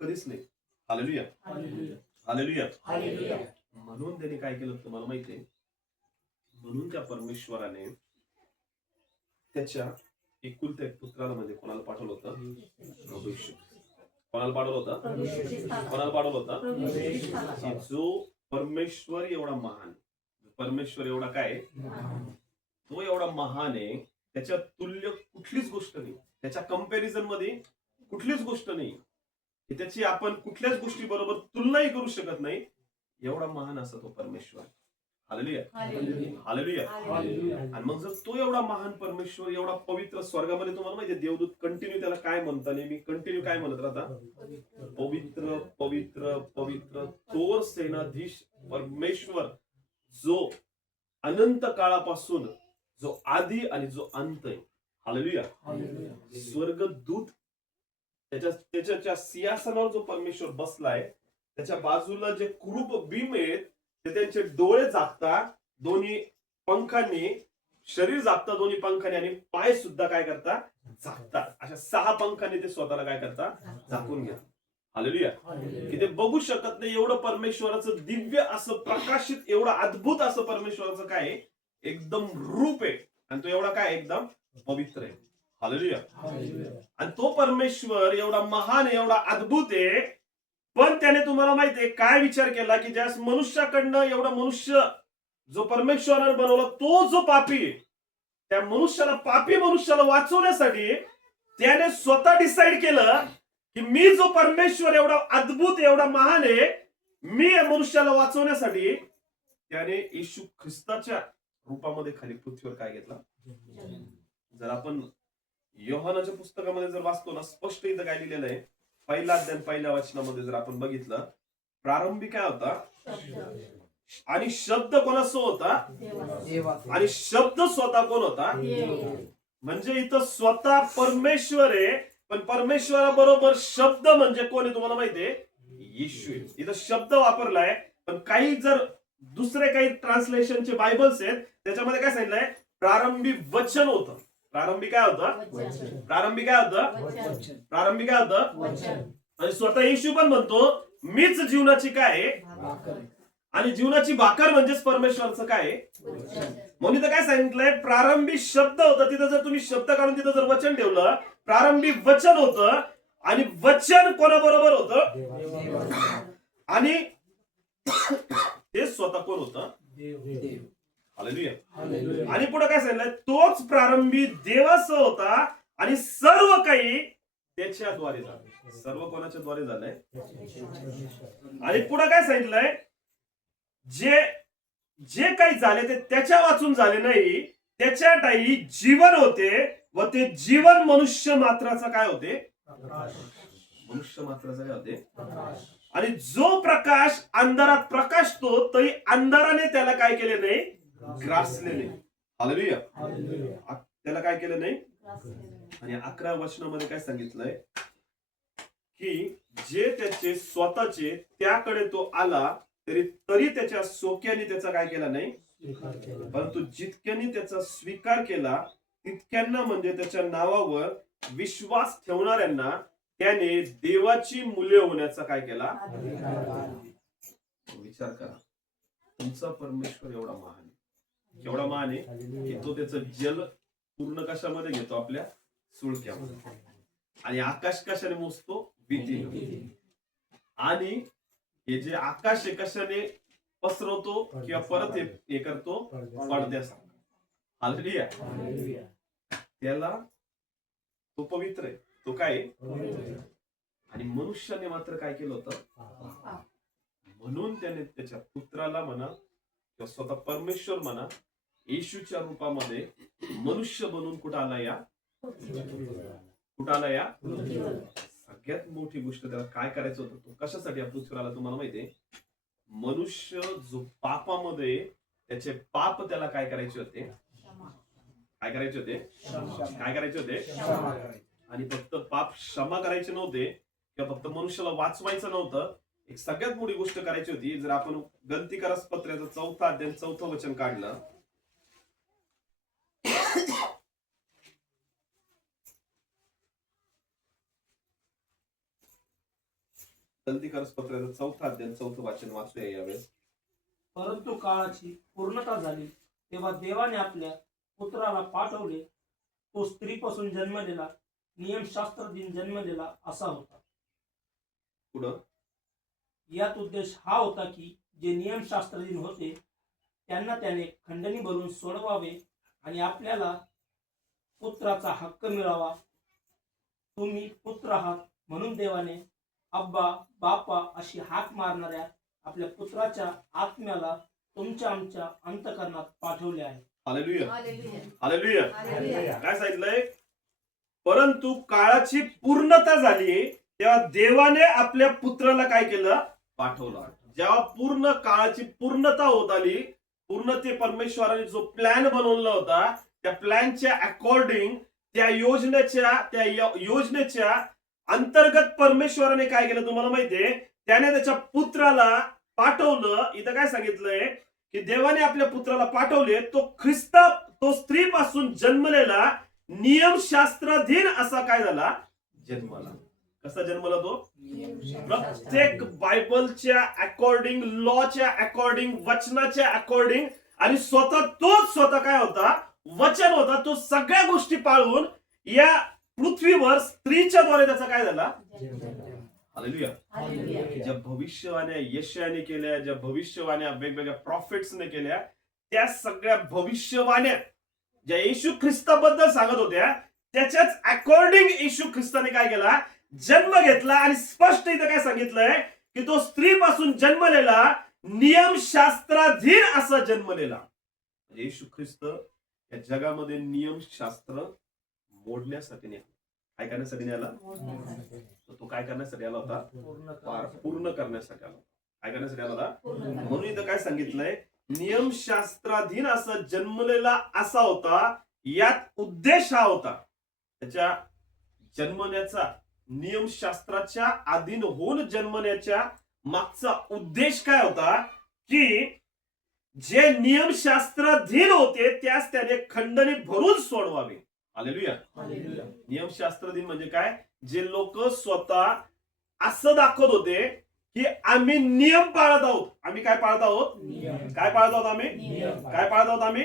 कधीच नाही. Hallelujah hallelujah. हालेलुया. हालेलुया. म्हणून त्यांनी काय केलं तुम्हाला माहिती आहे? म्हणून त्या परमेश्वराने त्याच्या एकुलत्या एक पुत्राला म्हणजे कोणाला पाठवलं होतं? प्रभू येशू. कोणाला पाठवलं होतं? प्रभू येशूची स्थापना. कोणाला पाठवलं होतं? प्रभू येशूची स्थापना. की जो परमेश्वर एवढा महान, परमेश्वर एवढा काय, तो एवढा महान आहे, त्याच्या तुल्य कुठलीच गोष्ट नाही, त्याच्या कंपॅरिझन मध्ये कुठलीच गोष्ट नाही, की त्याची आपण कुठल्याच गोष्टी बरोबर तुलनाही करू शकत नाही. एवढा महान असा तो परमेश्वर. Hallelujah hallelujah. हालेलुया. हालेलुया. आणि मग जर तो एवढा महान परमेश्वर एवढा पवित्र, स्वर्गामध्ये तुम्हाला माहितीये देवदूत कंटिन्यू त्याला काय म्हणता, नेहमी कंटिन्यू काय म्हणत राहता? पवित्र पवित्र पवित्र थोर सेनाधीश परमेश्वर, जो अनंत काळापासून, जो आधी आणि जो अंत आहे. हालेलुया. स्वर्गदूत त्याच्या सिंहासनावर जो परमेश्वर बसलाय, त्याच्या बाजूला जे कुरूप भीम आहेत, ते त्यांचे डोळे झाकतात दोन्ही पंखांनी, शरीर झाकतात दोन्ही पंखांनी, आणि पाय सुद्धा काय करतात? झाकतात. अशा 6 पंखांनी ते स्वतःला काय करतात? झाकून घ्या. हालेलुया. की ते बघू शकत नाही एवढं परमेश्वराचं दिव्य असं प्रकाशित, एवढं अद्भुत असं परमेश्वराचं काय आहे? एकदम रूप आहे. आणि तो एवढा काय? एकदम पवित्र आहे. हालेलुया. आणि तो परमेश्वर एवढा महान आहे, एवढा अद्भुत आहे. पण त्याने तुम्हाला माहितीये काय विचार केला की ज्या मनुष्याकडनं एवढा मनुष्य जो परमेश्वराने बनवला, तो जो पापी आहे, त्या मनुष्याला, पापी मनुष्याला वाचवण्यासाठी त्याने स्वतः डिसाईड केलं की मी जो परमेश्वर एवढा अद्भुत, एवढा महान आहे, मी या मनुष्याला वाचवण्यासाठी त्याने येशू ख्रिस्ताच्या रूपामध्ये खाली पृथ्वीवर काय घेतला. जर आपण योहानाच्या पुस्तकामध्ये जर वाचतो ना, स्पष्ट इथं काय लिहिलेलं आहे, पहिला अध्याय पहिल्या वचनामध्ये जर आपण बघितलं, प्रारंभी काय होता? आणि शब्द कोणासो होता? आणि शब्द स्वतः कोण होता? म्हणजे इथं स्वतः परमेश्वर आहे, पण परमेश्वराबरोबर शब्द म्हणजे कोण आहे तुम्हाला माहितीये? येशू आहे. इथं शब्द वापरलाय, पण काही जर दुसरे काही ट्रान्सलेशनचे बायबल्स आहेत त्याच्यामध्ये काय सांगितलंय? प्रारंभी वचन होतं. प्रारंभी काय होतं? प्रारंभी काय होतं? प्रारंभी काय होतं? आणि स्वतः येशू पण म्हणतो मीच जीवनाची काय आहे? आणि जीवनाची भाकर म्हणजेच परमेश्वरचं काय आहे? म्हणून इथं काय सांगितलंय? प्रारंभी शब्द होता. तिथं जर तुम्ही शब्द काढून तिथं जर वचन ठेवलं, प्रारंभी वचन होतं, आणि वचन कोणाबरोबर होतं? आणि ते स्वतः कोण होतं? हालेलुया. आणि पुढे काय सांगितलंय? तोच प्रारंभी देवासह होता आणि सर्व काही त्याच्याद्वारे झालं. सर्व कोणाच्या द्वारे झालंय? आणि पुढे काय सांगितलंय? जे काही झाले ते त्याच्या वाचून झाले नाही, त्याच्या ठायी जीवन होते व ते जीवन मनुष्य मात्राचा काय होते? मनुष्य मात्राचा काय होते? आणि जो प्रकाश अंधारात प्रकाशतो तरी अंधाराने त्याला काय केले नाही? ग्रासले नाही. हालेलुया. त्याला काय केलं नाही? आणि 11 वचनामध्ये काय सांगितलंय? की जे त्याचे स्वतःचे त्याकडे तो आला तरी त्याच्या सोक्याने त्याचा काय केला नाही, परंतु जितक्यांनी त्याचा स्वीकार केला तितक्यांना म्हणजे त्याच्या नावावर विश्वास ठेवणाऱ्यांना त्याने देवाची मुले होण्याचा काय केला. विचार करा, तुमचा परमेश्वर एवढा महान आहे, एवढा महान आहे की तो त्याचं जल पूर्ण कशामध्ये घेतो, आपल्या सुळक्यामध्ये, आणि आकाश कशाने मोजतो, भीतीने. आणि हे जे आकाश आहे कशाने पसरवतो किंवा परत हे करतो, पडद्यासारखा. हालेलुया. त्याला तो पवित्र आहे, तो काय आहे? आणि मनुष्याने मात्र काय केलं होतं, म्हणून त्याने त्याच्या पुत्राला म्हणा किंवा स्वतः परमेश्वर म्हणा येशूच्या रूपामध्ये मनुष्य बनून कुठं आला, या कुठं आला, या सगळ्यात मोठी गोष्ट त्याला काय करायचं होतं, तो कशासाठी या पृथ्वीवर आला तुम्हाला माहितीये. मनुष्य जो पापामध्ये त्याचे पाप त्याला काय करायचे होते, काय करायचे होते, काय करायचे होते. आणि फक्त पाप क्षमा करायचे नव्हते किंवा फक्त मनुष्याला वाचवायचं नव्हतं, एक सगळ्यात मोठी गोष्ट करायची होती. जर आपण गंतीकारस पत्र्याचं 4 अध्याय 4 वचन काढलं, गंतीकारस पत्र्याचं 4 अध्याय 4 वचन वाचूया यावेळेस. परंतु काळाची पूर्णता झाली तेव्हा देवाने आपल्या पुत्राला पाठवले. तो स्त्रीपासून जन्मलेला, नियमशास्त्राधीन जन्मलेला असा होता. पुढं यात उद्देश हा होता की जे नियमशास्त्राधीन होते त्यांना त्याने खंडणी भरून सोडवावे आणि आपल्याला पुत्राचा हक्क मिळावा. तुम्ही पुत्र आहात म्हणून देवाने अब्बा बापा अशी हाक मारणाऱ्या आपल्या पुत्राच्या आत्म्याला तुमच्या आमच्या अंतःकरणात पाठवले आहे. Hallelujah, hallelujah. हालेलुया. हालेलुया. काय सांगितलंय, परंतु काळाची पूर्णता झाली तेव्हा देवाने आपल्या पुत्राला काय केलं, पाठवलं. जेव्हा पूर्ण काळाची पूर्णता होत आली, पूर्ण ते परमेश्वराने जो प्लॅन बनवला होता त्या प्लॅनच्या अकॉर्डिंग त्या योजनेच्या अंतर्गत परमेश्वराने काय केलं तुम्हाला माहितीये, त्याने त्याच्या पुत्राला पाठवलं. इथं काय सांगितलंय की देवाने आपल्या पुत्राला पाठवले. तो स्त्रीपासून जन्मलेला नियमशास्त्राधीन असा काय झाला, जन्मला. कसा जन्मला तो, प्रत्येक बायबलच्या अकॉर्डिंग, लॉच्या अकॉर्डिंग, वचनाच्या अकॉर्डिंग. आणि स्वतः काय होता, वचन होता. तो सगळ्या गोष्टी पाळून या पृथ्वीवर स्त्रीच्या द्वारे त्याचा काय झाला. हालेलुया. ज्या भविष्यवाण्या यशाने केल्या, ज्या भविष्यवाण्या वेगवेगळ्या प्रॉफिट्सने केल्या, त्या सगळ्या भविष्यवाण्या ज्या येशू ख्रिस्ताबद्दल सांगत होत्या त्याच्याच अकॉर्डिंग येशू ख्रिस्ताने काय केला, जन्म घेतला. आणि स्पष्ट इथं काय सांगितलंय की तो स्त्रीपासून जन्मलेला, नियमशास्त्राधीन असा जन्मलेला. येशू ख्रिस्त या जगामध्ये नियमशास्त्र मोडण्यासाठी नाही, काय करण्यासाठी नाही आला, तो काय करण्यासाठी आला होता, पूर्ण करण्यासाठी आला. काय करण्यासाठी आला होता. म्हणून इथं काय सांगितलंय, नियमशास्त्राधीन असा जन्मलेला असा होता. यात उद्देश हा होता, त्याच्या जन्मण्याचा, नियमशास्त्राच्या अधीन होऊन जन्मण्याच्या मागचा उद्देश काय होता की जे नियमशास्त्राधीन होते त्यास त्याने खंडणी भरून सोडवावे. हालेलुया. नियमशास्त्राधीन म्हणजे काय, जे लोक स्वतः असं दाखवत होते की आम्ही नियम पाळत आहोत. आम्ही काय पाळत आहोत, काय पाळत आहोत, आम्ही काय पाळत आहोत, आम्ही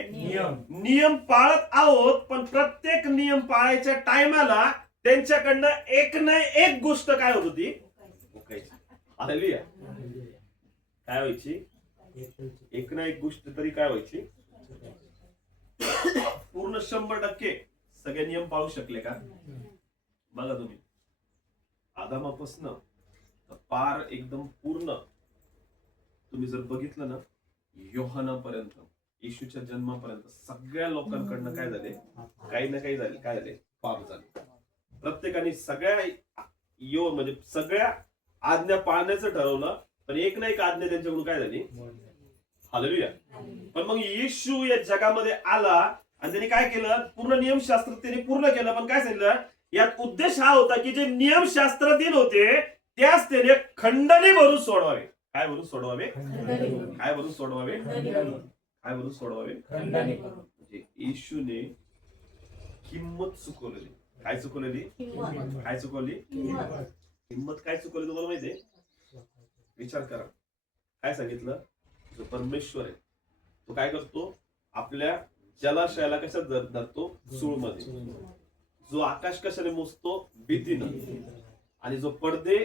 नियम पाळत आहोत. पण प्रत्येक नियम पाळायच्या टायमाला त्यांच्याकडनं एक ना एक गोष्ट काय होत होती, हालेलुया. काय व्हायची, एक ना एक गोष्ट तरी काय व्हायची. पूर्ण 100% सगळे नियम पाळू शकले का, बघा तुम्ही. आदामापासून पार एकदम पूर्ण तुम्ही जर बघितलं ना, योहानापर्यंत, येशूच्या जन्मापर्यंत सगळ्या लोकांकडनं काय झाले, काही ना काही झाले, काय झाले, पाप झाले. प्रत्येकाने सगळ्या म्हणजे सगळ्या आज्ञा पाळण्याचं ठरवलं, पण एक ना एक आज्ञा त्यांच्याकडून काय झाली. हालेलुया. पण मग येशू या जगामध्ये आला आणि त्यांनी काय केलं, पूर्ण नियमशास्त्र त्यांनी पूर्ण केलं. पण काय सांगितलं, यात उद्देश हा होता की जे नियमशास्त्राधीन होते त्यास त्याने खंडणी भरून सोडवावे. काय भरून सोडवावे? खंडणी. काय भरून सोडवावे? खंडणी. काय भरून सोडवावे? खंडणी. म्हणजे येशूने किंमत चुकवलेली. काय चुकवलेली? किंमत. काय चुकवली? किंमत. किंमत काय चुकवली तुम्हाला माहितीये? विचार करा. काय सांगितलं? जो परमेश्वर आहे तो काय करतो? आपल्या जलाशयाला कशात धरतो? सूळमध्ये. जो आकाश कशाने मोजतो? भीतीनं. आणि जो पडदे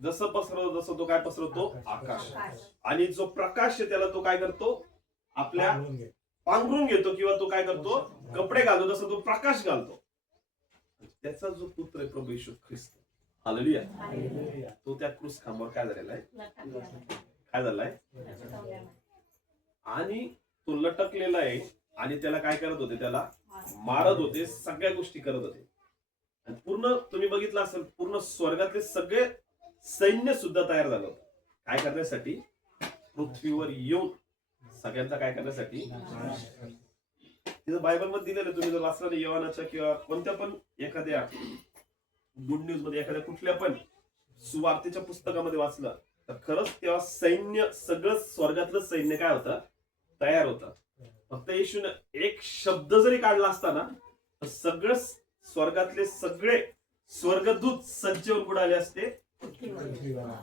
जसं पसरवतो तसं तो काय पसरवतो? आकाश. आकाश. आणि जो प्रकाश आहे त्याला तो काय करतो? आपल्या पांघरून घेतो किंवा तो काय करतो? कपडे घालतो जसं तो प्रकाश घालतो. त्याचा जो पुत्र आहे प्रभू येशू ख्रिस्त, हालेलुया, हालेलुया. तो त्या क्रूस खांबावर काय झालेला आहे? लटकलेला. काय झालाय? लटकवलेला. आणि तो लटकलेला आहे आणि त्याला काय करत होते? त्याला मारत होते, सगळ्या गोष्टी करत होते. आणि पूर्ण तुम्ही बघितलं असेल, पूर्ण स्वर्गातले सगळे सैन्य सुद्धा तयार झालं होतं. काय करण्यासाठी? पृथ्वीवर येऊन सगळ्यांचा काय करण्यासाठी? तिथं बायबल मध्ये दिलेलं, तुम्ही जर वाचलं नाही योहानाच्या किंवा कोणत्या पण एखाद्या गुड न्यूज मध्ये, एखाद्या कुठल्या पण सुवार्तेच्या पुस्तकामध्ये वाचलं तर खरंच तेव्हा सैन्य, सगळं स्वर्गातलं सैन्य काय होतं? तयार होतं. फक्त येशूने एक शब्द जरी काढला असता ना तर सगळं स्वर्गातले सगळे स्वर्गदूत सज्जेवर बुडाले असते.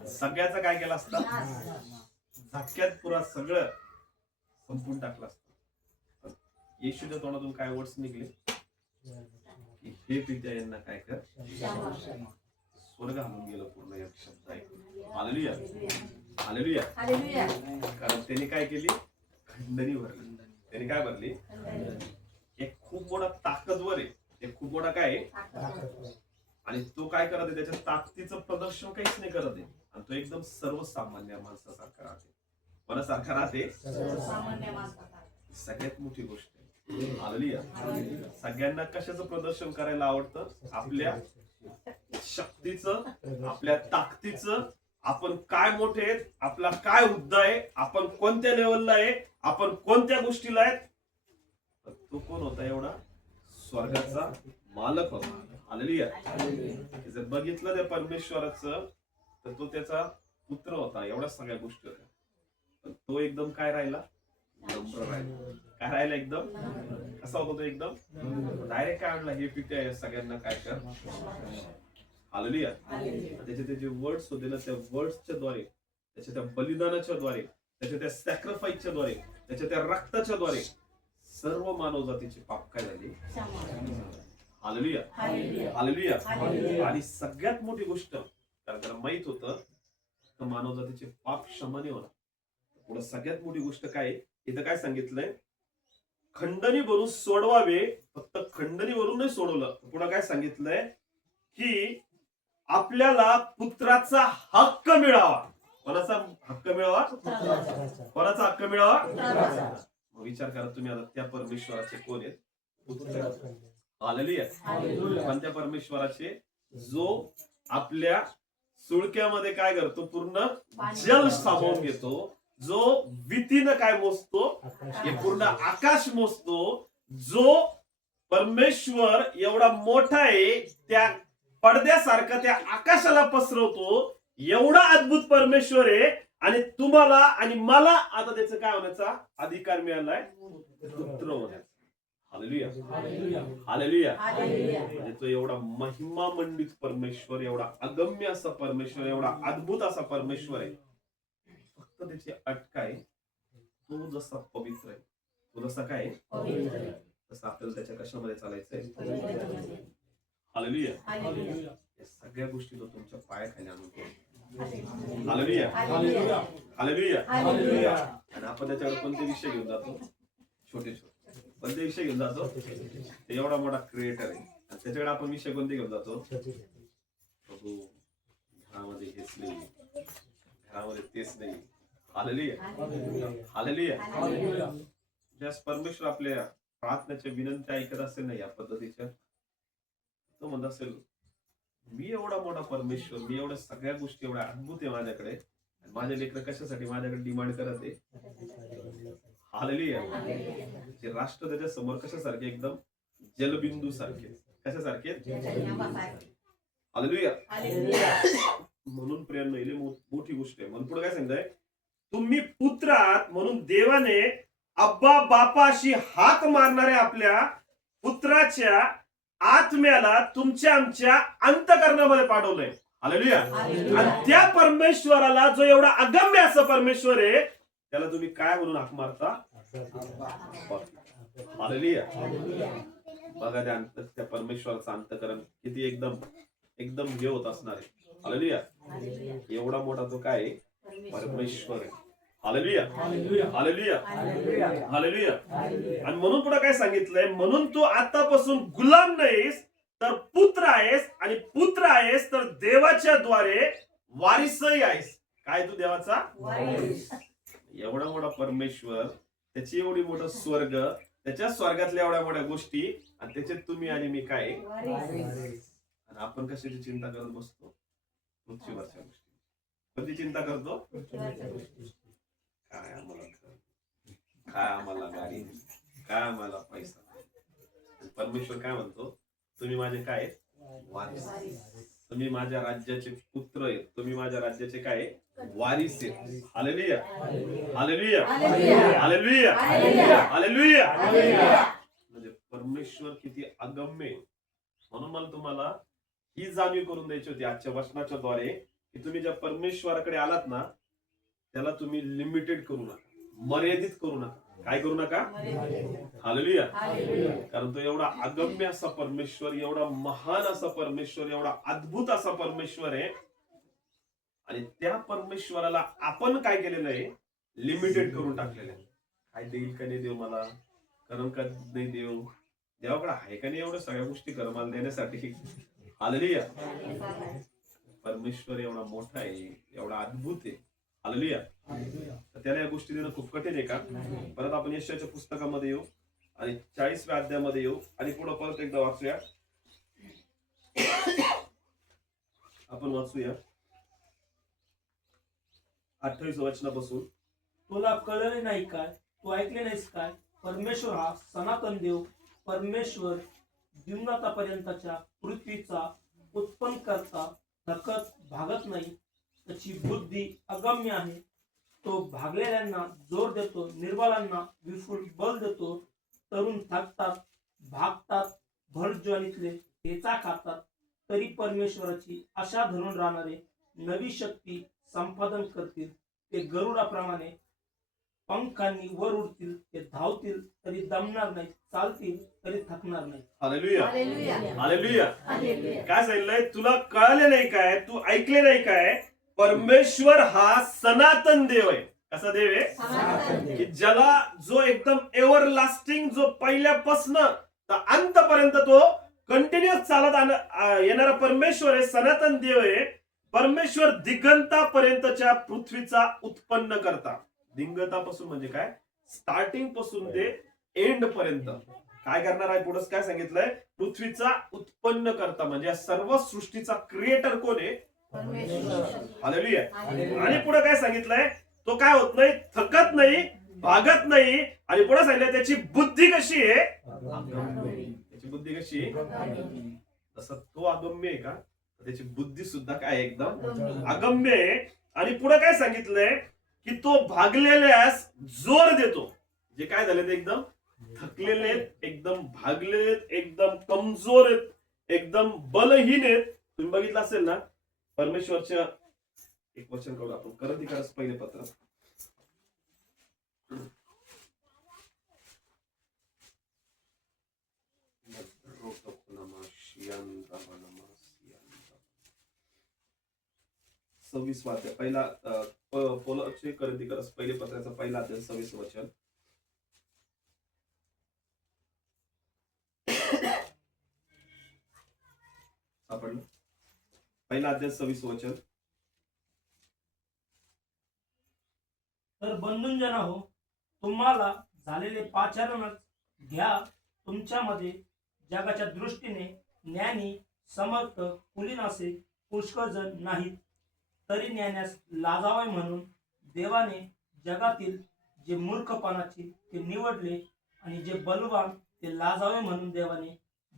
सगळ्याचा काय केला असता? झटक्यात पुरा सगळं संपून टाकलं असतं. येशूच्या तोंडातून काय वर्ड्स निघले? की हे पित्या यांना काय कर. स्वर्ग हलून गेलं पूर्ण एक शब्द ऐकून. Hallelujah, hallelujah. हालेलुया. कारण त्यांनी काय केली? खंडणी भरली. त्यांनी काय भरली? एक खूप मोठा ताकदवर आहे, एक खूप मोठा काय आहे, आणि तो काय करत आहे? त्याच्या ताकदीचं प्रदर्शन काहीच नाही करत आहे. आणि तो एकदम सर्वसामान्य माणसासारखा राहते. कोणासारखा राहते? सामान्य माणसाचा. सगळ्यात मोठी गोष्ट आहे. हालेलुया. सगळ्यांना कशाचं प्रदर्शन करायला आवडतं? आपल्या शक्तीचं, आपल्या ताकदीचं. आपण काय मोठे आहेत, आपला काय हुद्दा आहे, आपण कोणत्या लेवलला आहे, आपण कोणत्या गोष्टीला आहेत. तो कोण होता? एवढा स्वर्गाचा मालक होता. हालेलुया. जर बघितलं त्या परमेश्वराचं तर तो त्याचा पुत्र होता. एवढ्या सगळ्या गोष्टी होत्या. पण तो एकदम काय राहिला? नम्र राहिला. काय राहिला? एकदम कसा होता तो? एकदम डायरेक्ट काय आणला? हे पित्या या सगळ्यांना काय कर. हालेलुया. त्याचे जे वर्ड्स होते ना, त्या वर्ड्सच्या द्वारे, त्याच्या त्या बलिदानाच्या द्वारे, त्याच्या त्या सॅक्रिफाईसच्या द्वारे, त्याच्या त्या रक्ताच्या द्वारे सर्व मानव जातीचे पाप काय झाले? Hallelujah, hallelujah. आणि सगळ्यात मोठी गोष्ट, कारण त्याला माहित होतं तर मानव जातीचे पाप क्षमाने होणार. पुढे सगळ्यात मोठी गोष्ट काय आहे? इथं काय सांगितलंय? खंडणी भरून सोडवावे. फक्त खंडणी भरून नाही सोडवलं, पुढे काय सांगितलंय? की आपल्याला पुत्राचा हक्क मिळावा. कोणाचा हक्क मिळावा? कोणाचा हक्क मिळावा? विचार करा तुम्ही आता, त्या परमेश्वराचे कोण आहेत? पुत्र. हालेलुया. पण त्या परमेश्वराचे जो आपल्या सुळक्यामध्ये काय करतो? पूर्ण जल सामावून घेतो. जो भीतीनं काय मोजतो? हे पूर्ण आकाश मोजतो. जो परमेश्वर एवढा मोठा आहे, त्या पडद्यासारखा त्या आकाशाला पसरवतो. एवढा अद्भुत परमेश्वर आहे. आणि तुम्हाला आणि मला आता त्याचं काय होण्याचा अधिकार मिळालाय? पुत्र होण्याचा. Hallelujah, hallelujah. म्हणजे तो एवढा महिमा मंडित परमेश्वर, एवढा अगम्य असा परमेश्वर, एवढा अद्भुत असा परमेश्वर आहे. फक्त त्याची अट काय? तो जसा पवित्र आहे, तो जसा काय तसं आपल्याला त्याच्या कशामध्ये चालायचंय? हालेलुया. या सगळ्या गोष्टी तो तुमच्या पायाखाली आणून ठेवतो. Hallelujah, hallelujah. आणि आपण त्याच्याकडे कोणते विषय घेऊन जातो? छोटे छोटे कोणते विषय घेऊन जातो? ते एवढा मोठा क्रिएटर आहे, आणि त्याच्याकडे आपण विषय कोणते घेऊन जातो? प्रभू घरामध्ये हेच नाही, घरामध्ये तेच नाही. Hallelujah, hallelujah. ज्यास परमेश्वर आपल्या प्रार्थनेच्या विनंती ऐकत असेल ना या पद्धतीच्या, तो म्हणत असेल मी एवढा मोठा परमेश्वर, मी एवढ्या सगळ्या गोष्टी एवढ्या अद्भुत आहे माझ्याकडे, माझे लेकरं कशासाठी माझ्याकडे डिमांड करत आहे? हालेलुया. जे राष्ट्र त्याच्या समोर कशासारखे? एकदम जलबिंदू सारखे. कशासारखे? हालेलुया. म्हणून प्रेरणा ही मोठी गोष्ट आहे. म्हणून पुढे काय सांगताय, तुम्ही पुत्र आहात म्हणून देवाने अब्बा बापाशी हाक मारणाऱ्या आपल्या पुत्राच्या आत्म्याला तुमच्या आमच्या अंतःकरणामध्ये पाठवलंय. हालेलुया. आणि त्या परमेश्वराला जो एवढा अगम्य असा परमेश्वर आहे त्याला तुम्ही काय म्हणून हाक मारता? हालेलुया. बघा त्या परमेश्वराचं अंतःकरण किती एकदम एकदम हे होत असणार आहे. हालेलुया. एवढा मोठा तो काय आहे? परमेश्वर आहे. हालेलुया. हालेलुया. हालेलुया. आणि म्हणून पुढे काय सांगितलंय, म्हणून तू आतापासून गुलाम नाहीस तर पुत्र आहेस, आणि पुत्र आहेस तर देवाच्या द्वारे वारिसही आहेस. काय तू देवाचा एवढा मोठा परमेश्वर, त्याची एवढी मोठं स्वर्ग, त्याच्या स्वर्गातल्या एवढ्या मोठ्या गोष्टी, आणि त्याच्यात तुम्ही आणि मी काय, आणि आपण कशाची चिंता करत बसतो? पृथ्वीवरच्या गोष्टी. कधी चिंता करतो? काय आम्हाला घर, काय आम्हाला गाडी, काय आम्हाला पैसा. परमेश्वर काय म्हणतो, तुम्ही माझे काय वारिस, तुम्ही माझ्या राज्याचे पुत्र आहेत, तुम्ही माझ्या राज्याचे काय वारिस आहेत. हालेलुया. हालेलुया. हालेलुया. हालेलुया. म्हणजे परमेश्वर किती अगम्य. म्हणून मला तुम्हाला ही जाणीव करून द्यायची होती आजच्या वचनाच्या द्वारे, की तुम्ही ज्या परमेश्वराकडे आलात ना त्याला तुम्ही लिमिटेड करू नका, मर्यादित करू नका. काय करू नका? हालेलुया. कारण तो एवढा अगम्य असा परमेश्वर, एवढा महान असा परमेश्वर, एवढा अद्भुत असा परमेश्वर आहे. आणि त्या परमेश्वराला आपण काय केलेलं आहे? लिमिटेड करून टाकलेलं आहे. काय देईल का नाही देव मला, करण का नाही देव, देवाकडे आहे का नाही एवढ्या सगळ्या गोष्टी कर्माला देण्यासाठी. हालेलुया. परमेश्वर एवढा मोठा आहे, एवढा अद्भुत आहे. हालेलुया. तर त्याला या गोष्टी देणं खूप कठीण आहे का? परत आपण यशाच्या पुस्तकामध्ये येऊ आणि 40व्या अध्यायामध्ये येऊ आणि पुढे परत एकदा वाचूया. आपण वाचूया 28 वचनापासून. तुला कळले नाही काय, तू ऐकले नाहीस काय? परमेश्वर हा सनातन देव, परमेश्वर दिवनातापर्यंतच्या पृथ्वीचा उत्पन्न करता, थकत भागत नाही, त्याची बुद्धी अगम्य आहे. तो भागलेल्यांना जोर देतो, निर्बलांना विपुल बल देतो. तरुण थकतात, भागतात, भर ज्वारीतले ठेचा खातात, तरी परमेश्वराची आशा धरून राहणारे नवी शक्ती संपादन करतील. ते गरुडाप्रमाणे पंखांनी वर उडतील, ते धावतील तरी दमणार नाही, चालतील तरी थकणार नाही. हालेलुया. हालेलुया. काय सांगितलंय? तुला कळले नाही काय, तू ऐकले नाही काय? परमेश्वर हा सनातन देव आहे. कसा देव आहे? की ज्याला जो एकदम एव्हर लास्टिंग, जो पहिल्यापासून तर अंतपर्यंत तो कंटिन्युअस चालत येणारा परमेश्वर आहे, सनातन देव आहे. परमेश्वर दिगंतापर्यंतच्या पृथ्वीचा उत्पन्न करता. दिगंतापासून म्हणजे काय? स्टार्टिंग पासून ते एंड पर्यंत काय करणार आहे? पुढे काय सांगितलंय? पृथ्वीचा उत्पन्न करता, म्हणजे या सर्व सृष्टीचा क्रिएटर कोण आहे? हालेलुया. आणि पुढे काय सांगितलंय? तो काय होत नाही, थकत नाही, भागत नाही. आणि पुढे सांगितलंय त्याची बुद्धी कशी आहे? त्याची बुद्धी कशी आहे? तसं तो अगम्य आहे का? त्याची बुद्धी सुद्धा काय एकदम अगम्य आहे. आणि पुढे काय सांगितलंय? की तो भागलेल्यास जोर देतो. जे काय झाले ते एकदम थकलेले आहेत, एकदम भागलेले आहेत, एकदम कमजोर आहेत, एकदम बलहीन आहेत. तुम्ही बघितलं असेल ना परमेश्वरच्या एक वचन करू आपण, करंथीकरास पहिले पत्र सव्वीस वाद्य पहिला पोलचे करंथीकरास पहिले पत्राचा पहिला अध्याय 26 वचन. सापडलं? पहिला अध्याय 26 वचन. तर बंधूंजना हो, तुम्हाला झालेले पाचारणच घ्या. तुमच्यामध्ये जगाच्या दृष्टीने ज्ञानी, समर्थ, कुलीन असे पुष्कळ जण नाहीत, तरी ज्ञानास लाजावे म्हणून देवाने जगातील जे मूर्खपणाचे ते निवडले, आणि जे बलवान ते लाजावे म्हणून देवाने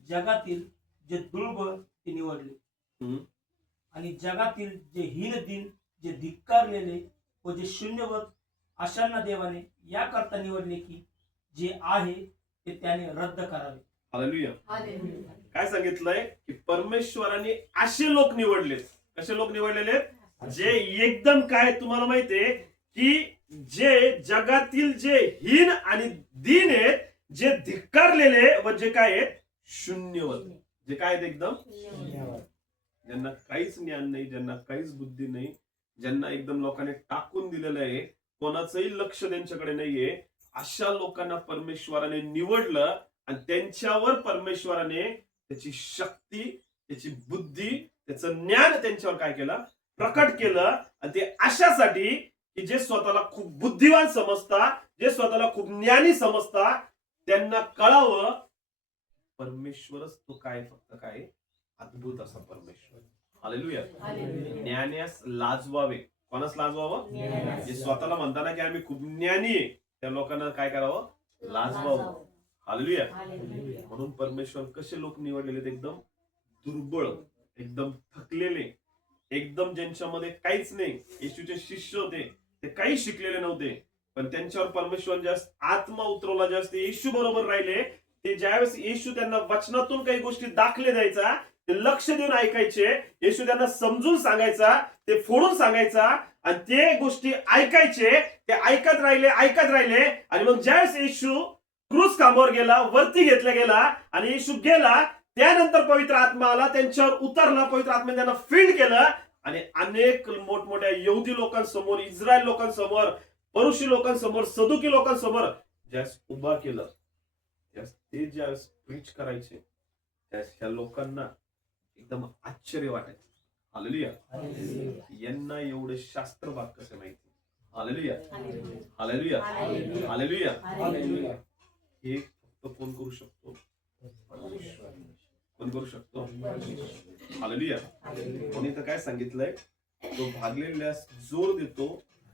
जगातील जे दुर्बळ ते निवडले. आणि जगातील जे हीन दिन, जे धिक्कारलेले व जे शून्यवत अशांना देवाने याकरता निवडले की जे आहे ते त्याने रद्द करावे. हालेलुया. हालेलुया. काय सांगितलंय की परमेश्वराने असे लोक निवडलेत. कसे लोक निवडलेले? जे एकदम काय तुम्हाला माहितीये की जे जगातील जे हीन आणि दीन आहेत, जे धिक्कारलेले व जे काय आहेत शून्यवत, जे काय आहेत एकदम ज्यांना काहीच ज्ञान नाही, ज्यांना काहीच बुद्धी नाही, ज्यांना एकदम लोकांनी टाकून दिलेलं आहे, कोणाचंही लक्ष त्यांच्याकडे नाहीये, अशा लोकांना परमेश्वराने निवडलं आणि त्यांच्यावर परमेश्वराने त्याची शक्ती, त्याची बुद्धी, त्याचं ज्ञान त्यांच्यावर काय केलं? प्रकट केलं. आणि ते अशासाठी की जे स्वतःला खूप बुद्धिवान समजता, जे स्वतःला खूप ज्ञानी समजता, त्यांना कळावं परमेश्वरच तो काय, फक्त काय अद्भुत असा परमेश्वर. हालेलुया. हालेलुया. ज्ञान्यास लाजवावे. कोणास लाजवावं? जे स्वतःला म्हणताना की आम्ही खूप ज्ञानी आहे, त्या लोकांना काय करावं? लाजवावं. हालेलुया. हालेलुया. म्हणून परमेश्वर कसे लोक निवडलेले? एकदम दुर्बळ, एकदम थकलेले, एकदम ज्यांच्यामध्ये काहीच नाही. येशूचे शिष्य होते, ते काही शिकलेले नव्हते, पण त्यांच्यावर परमेश्वर जास्त आत्मा उतरवला, जास्त येशू बरोबर राहिले. ते ज्यावेळेस येशू त्यांना वचनातून काही गोष्टी दाखले द्यायचा, ते लक्ष देऊन ऐकायचे. येशू त्यांना समजून सांगायचा, ते फोडून सांगायचा आणि ते गोष्टी ऐकायचे. ते ऐकत राहिले, ऐकत राहिले. आणि मग ज्यावेळेस येशू क्रूस खांबावर गेला, वरती घेतला गेला आणि येशू गेला, त्यानंतर पवित्र आत्मा आला, त्यांच्यावर उतरला. पवित्र आत्म्याने त्यांना फीड केलं आणि अनेक मोठमोठ्या यहुदी लोकांसमोर, इस्रायल लोकांसमोर, परुषी लोकांसमोर, सदुकी लोकांसमोर ज्यास उभा केलं, त्यास ते ज्यावेळेस प्रीच करायचे, त्यास ह्या लोकांना एकदम आश्चर्य वाटायचं. हालेलुया. यांना एवढे शास्त्रभाग कसे माहिती? हालेलुया. हालेलुया. हालेलुया. हालेलुया. हे फक्त कोण करू शकतो? परमेश्वर. कोण करू शकतो? हालेलुया. कोणी तर काय सांगितलंय? तो भागलेल्यास जोर देतो,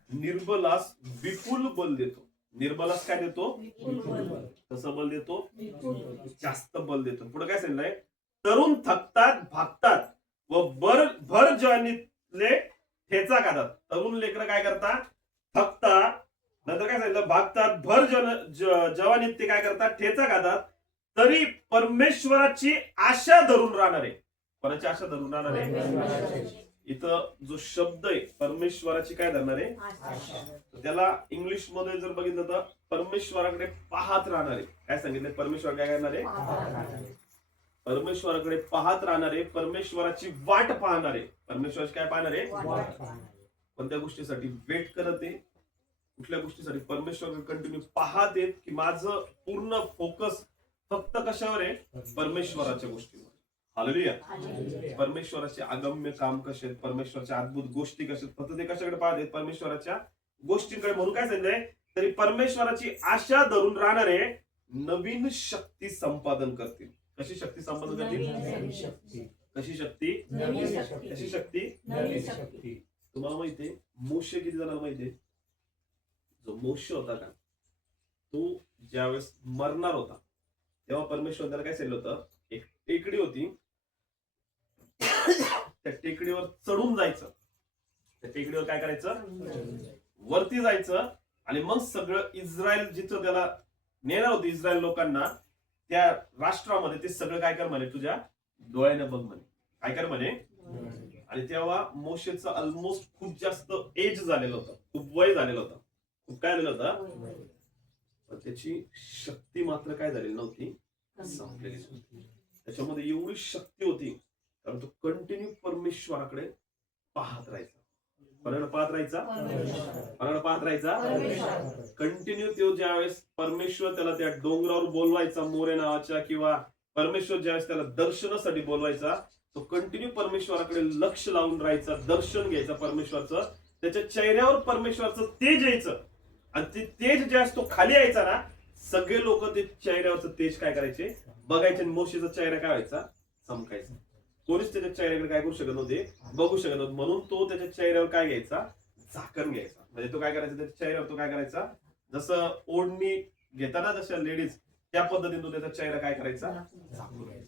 निर्बलास विपुल बल देतो. निर्बलास काय देतो? कसं बल देतो? जास्त बल देतो. पुढे काय सांगितलंय? तरुण थकतात, भागतात व भर जवानीतले ठेचा खातात. तरुण लेकरं काय करतात? थकतात. नंतर काय सांगितलं? भागतात. भर जवानीत ते काय करतात? ठेचा खातात. तरी परमेश्वराची आशा धरून राहणारे. कोणाची आशा धरून राहणारे? इथं जो शब्द आहे परमेश्वराची काय धरणार आहे? त्याला इंग्लिश मध्ये जर बघितलं तर परमेश्वराकडे पाहत राहणारे. काय सांगितलंय? परमेश्वर काय करणार आहे? परमेश्वराकडे पाहत राहणारे, परमेश्वराची वाट पाहणारे. परमेश्वराची काय पाहणारे? कोणत्या गोष्टीसाठी वेट करत आहे? कुठल्या गोष्टीसाठी? परमेश्वर कंटिन्यू पाहत आहेत की माझं पूर्ण फोकस फक्त कशावर आहे? परमेश्वराच्या गोष्टीवर. हालेलुया. परमेश्वराचे अगम्य काम कसे आहेत, परमेश्वराच्या अद्भुत गोष्टी कशा आहेत, फक्त ते कशाकडे पाहत आहेत? परमेश्वराच्या गोष्टींकडे. म्हणून काय सांगितलंय? तरी परमेश्वराची आशा धरून राहणारे नवीन शक्ती संपादन करतील. कशी शक्ती संपादन करतील? कशी शक्ती? कशी शक्ती? तुम्हाला माहितीये मोशे किती जणांना माहितीये? जो मोशे होता का, तो ज्यावेळेस मरणार होता तेव्हा परमेश्वर त्याला काय सांगितलं होतं? एक टेकडी होती, त्या टेकडीवर चढून जायचं. त्या टेकडीवर काय करायचं? वरती जायचं आणि मग सगळं इस्रायल जिथं त्याला नेणार होतं, इस्रायल लोकांना त्या राष्ट्रामध्ये, ते सगळं काय कर म्हणे? तुझ्या डोळ्याने बघ म्हणे. काय कर म्हणे? आणि तेव्हा मोशेचं ऑलमोस्ट खूप जास्त एज झालेलं होतं, खूप वय झालेलं होतं, खूप काय झालेलं होतं, पण त्याची शक्ती मात्र काय झालेली नव्हती, संपलेली होती. त्याच्यामध्ये एवढी शक्ती होती कारण तो कंटिन्यू परमेश्वराकडे पाहत राहायचा. कोणाकडे पाहत राहायचा? कोणाकडे पाहत राहायचा? कंटिन्यू तो ज्यावेळेस परमेश्वर त्याला त्या डोंगरावर बोलवायचा मोरे नावाच्या, किंवा परमेश्वर ज्यावेळेस त्याला दर्शनासाठी बोलवायचा, तो कंटिन्यू परमेश्वराकडे लक्ष लावून राहायचा, दर्शन घ्यायचा परमेश्वरचं. त्याच्या चेहऱ्यावर परमेश्वरचं तेज यायचं आणि ते तेज ज्यावेळेस तो खाली यायचा ना, सगळे लोक ते चेहऱ्यावरचं तेज काय करायचे? बघायचे. आणि मोशेचा चेहरा काय व्हायचा? चमकायचा. कोणीच त्याच्या चेहऱ्याकडे काय करू शकत नव्हते, बघू शकत नव्हते. म्हणून तो त्याच्या चेहऱ्यावर काय घ्यायचा? झाकण घ्यायचा. म्हणजे तो काय करायचा? त्याच्या चेहऱ्यावर तो काय करायचा? जसं ओढणी घेताना जशा लेडीज, त्या पद्धतीने तो त्याचा चेहरा काय करायचा? झाकून घ्यायचा.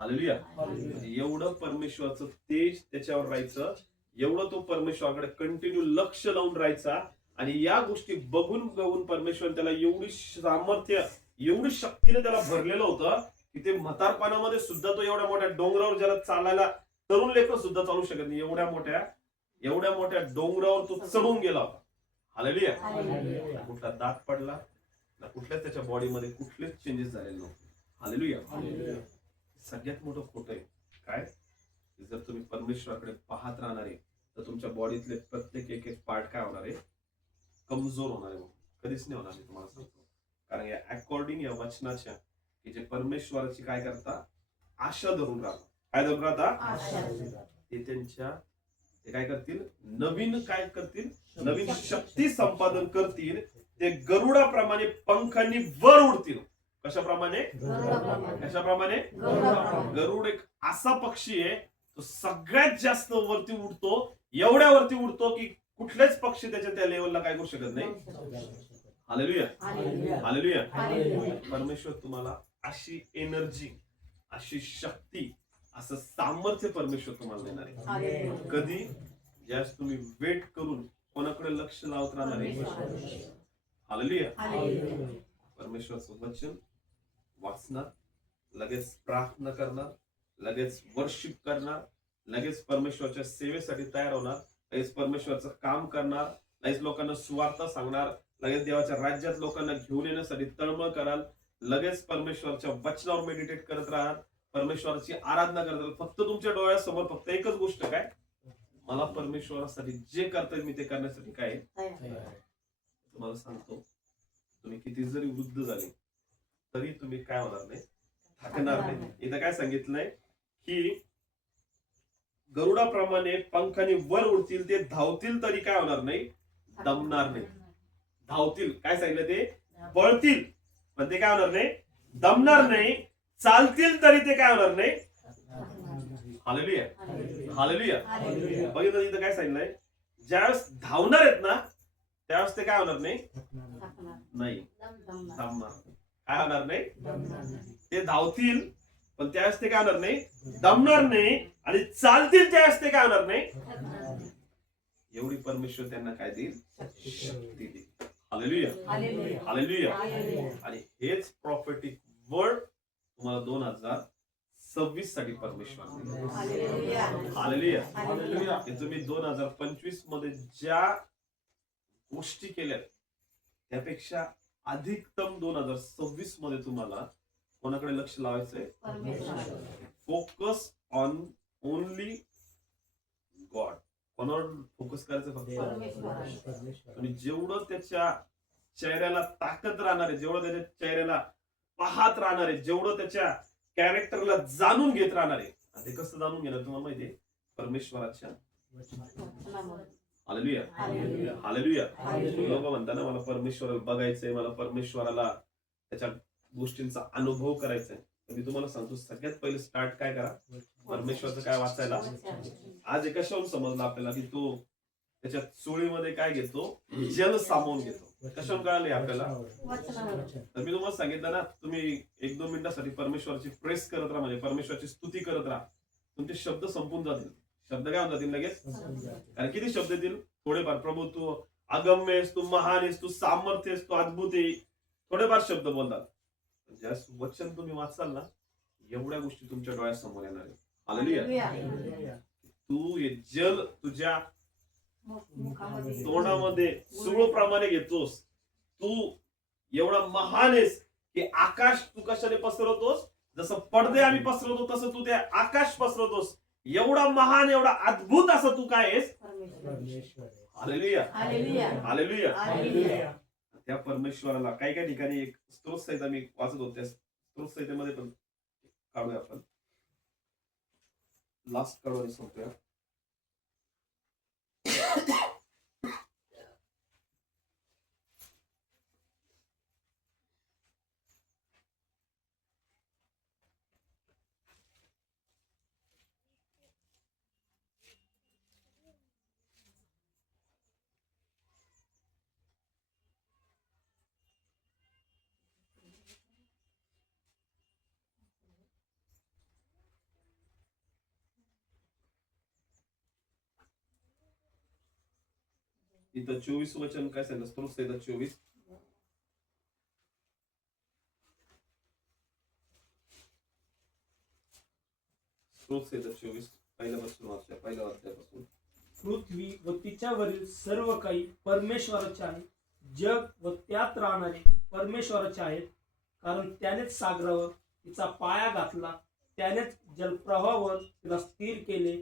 हालेलुया. हालेलुया. म्हणजे एवढं परमेश्वराचं तेज त्याच्यावर राहायचं, एवढं तो परमेश्वराकडे कंटिन्यू लक्ष लावून राहायचा. आणि या गोष्टी बघून बघून परमेश्वर त्याला एवढी सामर्थ्य, एवढी शक्तीने त्याला भरलेलं होतं की ते म्हातारपणामध्ये सुद्धा तो एवढ्या मोठ्या डोंगरावर ज्याला चालायला तरुण लेकरं सुद्धा चालू शकत नाही, एवढ्या मोठ्या डोंगरावर तो चढून गेला होता. हालेलुया. हालेलुया. कुठला दात पडला ना, कुठल्याच त्याच्या बॉडीमध्ये कुठलेच चेंजेस झालेले नव्हते. हालेलुया. हालेलुया. सगळ्यात मोठं खोटं आहे काय, जर तुम्ही परमेश्वराकडे पाहत राहणार आहे तर तुमच्या बॉडीतले प्रत्येक एक पार्ट काय होणार आहे, कमजोर होणार आहे. कधीच नाही होणार, मी तुम्हाला सांगतो. कारण या अकॉर्डिंग या वचनाच्या की जे परमेश्वराची काय करता, आशा धरून राहतात. काय धरून राहता, ते काय करतील, नवीन काय करतील, नवीन शक्ती संपादन करतील. ते गरुडाप्रमाणे पंखांनी वर उडतील. कशाप्रमाणे, कशाप्रमाणे, गरुड एक असा पक्षी आहे, तो सगळ्यात जास्त वरती उडतो, एवढ्या वरती उडतो की कुठलेच पक्षी त्याच्या त्या लेवलला काय करू शकत नाही. हालेलुया. हालेलुया. परमेश्वर तुम्हाला अशी एनर्जी, अशी शक्ती, असं सामर्थ्य परमेश्वर तुम्हाला देणार आहे. कधी, ज्यास तुम्ही वेट करून कोणाकडे लक्ष लावत राहणार आहे. हालेलुया. परमेश्वराचं वचन वाचणार, लगेच प्रार्थना करणार, लगेच वर्शिप करणार, लगेच परमेश्वराच्या सेवेसाठी तयार होणार, लगेच परमेश्वराचं काम करणार, लगेच लोकांना सुवार्थ सांगणार, लगेच देवाच्या राज्यात लोकांना घेऊन येण्यासाठी तळमळ कराल, लगेच परमेश्वराच्या वचनावर मेडिटेट करत राहणार, परमेश्वराची आराधना करत राहाल. फक्त तुमच्या डोळ्यासमोर फक्त एकच गोष्ट काय, मला परमेश्वरासाठी जे करता येईल मी ते करण्यासाठी काय. तुम्हाला सांगतो, तुम्ही किती जरी वृद्ध झाले तरी तुम्ही काय होणार नाही, थकणार नाही. इथं काय सांगितलंय की गरुडाप्रमाणे पंखाने वर उडतील, ते धावतील तरी काय होणार नाही, दमणार नाही. धावतील, काय सांगितलं, ते पळतील पण ते काय होणार नाही, दमणार नाही. चालतील तरी ते काय होणार नाही. हालेलुया. हालेलुया. बघितलं इथं काय सांगितलंय, ज्यावेळेस धावणार आहेत ना त्यावेळेस ते काय होणार नाही, दमणार. काय होणार नाही, ते धावतील पण त्यावेळेस ते काय होणार नाही, दमणार नाही. आणि चालतील त्यावेळेस ते काय होणार नाही. एवढी परमेश्वर त्यांना काय देईल, शक्ती देईल. हालेलुया. हालेलुया. आणि हेच प्रॉफेटिक वर्ड तुम्हाला 2026 साठी परमेश्वर. हालेलुया. हे तुम्ही 2025 मध्ये ज्या गोष्टी केल्या त्यापेक्षा अधिकतम 2026 मध्ये तुम्हाला कोणाकडे लक्ष लावायचंय, फोकस ऑन ओनली गॉड. कोणावर फोकस करायचं, फक्त. आणि जेवढं त्याच्या चेहऱ्याला ताकद राहणार आहे, जेवढं त्याच्या चेहऱ्याला पाहत राहणार आहे, जेवढं त्याच्या कॅरेक्टरला जाणून घेत राहणार आहे. ते कसं जाणून घेणार तुम्हाला माहितीये, परमेश्वराच्या. हालेलुया. हालेलुया. लोक म्हणतात ना, मला परमेश्वराला बघायचंय, मला परमेश्वराला त्याच्या गोष्टींचा अनुभव करायचा आहे. मी तुम्हाला सांगतो, सगळ्यात पहिले स्टार्ट काय करा, परमेश्वराचं काय वाचायला. आज एका कशावरून समजलं आपल्याला की तो त्याच्या चोळीमध्ये काय घेतो, जल सामावून घेतो. कशावरून कळाले आपल्याला, तर मी तुम्हाला सांगितलं ना, तुम्ही 1-2 मिनिटासाठी परमेश्वराची प्रेस करत राहा, म्हणजे परमेश्वराची स्तुती करत राहा, तुमचे शब्द संपून जातील. शब्द काय होऊन जातील लगेच, कारण किती शब्द येतील, थोडेफार. प्रभू तू अगम्य आहेस, तू महान आहेस, तू सामर्थ्य आहेस, तू अद्भुत आहे, थोडेफार शब्द बोलतात. ज्या वचन तुम्ही वाचाल ना, एवढ्या गोष्टी तुमच्या डोळ्यासमोर येणार आहे. हालेलुया. तू हे जल तुझ्या तोंडामध्ये सुळप्रमाणे घेतोस, तू एवढा महान आहेस की आकाश तू कशाने पसरवतोस, जसं पडदे आम्ही पसरवतो तसं तू ते आकाश पसरवतोस. एवढा महान, एवढा अद्भुत असं तू काय आहेस. हालेलुया. हालेलुया. त्या परमेश्वराला काही काही ठिकाणी एक स्तोत्र संहिता मी वाचत होतो, त्या स्तोत्र संहितेमध्ये पण काढूया आपण. लास्ट काढूया, संपूया. इथं 24 वचन काय सांगितलं? स्तोत्र संहिता 24. स्तोत्र संहिता 24 पहिल्यापासून वाचूया, पहिल्या अध्यायापासून. पृथ्वी व तिच्यावरील सर्व काही परमेश्वराचे आहे. जग व त्यात राहणारे परमेश्वराचे आहेत. कारण त्यानेच सागरावर तिचा पाया घातला, त्यानेच जलप्रवाहावर तिला स्थिर केले.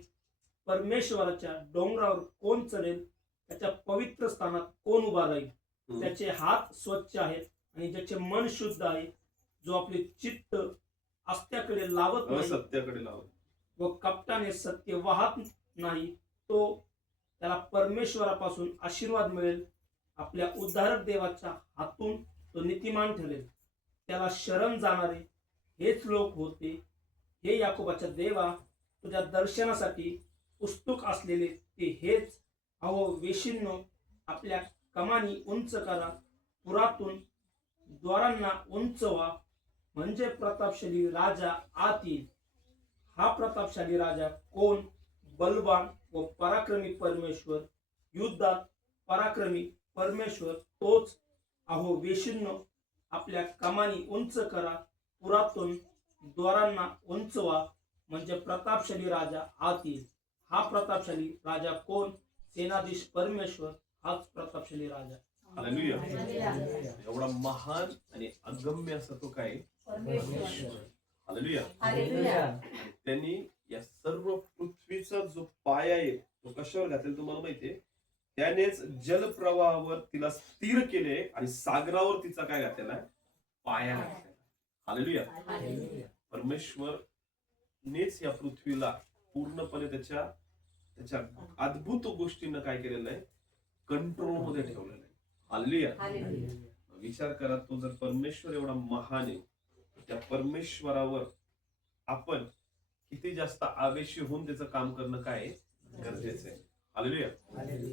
परमेश्वराच्या डोंगरावर कोण चढेल? त्याच्या पवित्र स्थानात कोण उभा राहील? त्याचे हात स्वच्छ आहेत आणि ज्याचे मन शुद्ध आहे, जो आपले चित्त अस्त्याकडे लावत नाही सत्याकडे लावत व कपटाने सत्य वाहत नाही, तो त्याला परमेश्वरापासून आशीर्वाद मिळेल. आपल्या उद्धारक देवाच्या हातून तो नीतिमान ठरेल. त्याला शरण जाणारे हेच लोक होते. हे याकोबाच्या देवा, तुझ्या दर्शनासाठी उत्सुक असलेले ते हेच. अहो वेशींनो, आपल्या कमानी उंच करा, पुरातून द्वारांना उंच व्हा, म्हणजे प्रतापशाली राजा आत येईल. हा प्रतापशाली राजा कोण? बलवान व पराक्रमी परमेश्वर, युद्धात पराक्रमी परमेश्वर तोच. अहो वेशींनो, आपल्या कमानी उंच करा, पुरातून द्वारांना उंच व्हा, म्हणजे प्रतापशाली राजा आत येईल. हा प्रतापशाली राजा कोण? सेनाधीश परमेश्वर, हाच प्रतापशाली राजा. हालेलुया. एवढा महान आणि अगम्य असा तो काय? हालेलुया. त्यांनी या सर्व पृथ्वीचा जो पाया आहे तो कशावर घातलेला तुम्हाला माहितीये? त्यानेच जलप्रवाहावर तिला स्थिर केले आणि सागरावर तिचा काय घातलेला आहे? पाया घातलेला. हालेलुया. परमेश्वरनेच या पृथ्वीला पूर्णपणे त्याच्या अद्भुत गोष्टींना काय केलेलं आहे? कंट्रोल मध्ये ठेवलेलं आहे. हालेलुया. विचार करा, तो जर परमेश्वर एवढा महान आहे, त्या परमेश्वरावर आपण किती जास्त आवेशी होऊन त्याचं काम करणं काय गरजेचं आहे. हालेलुया.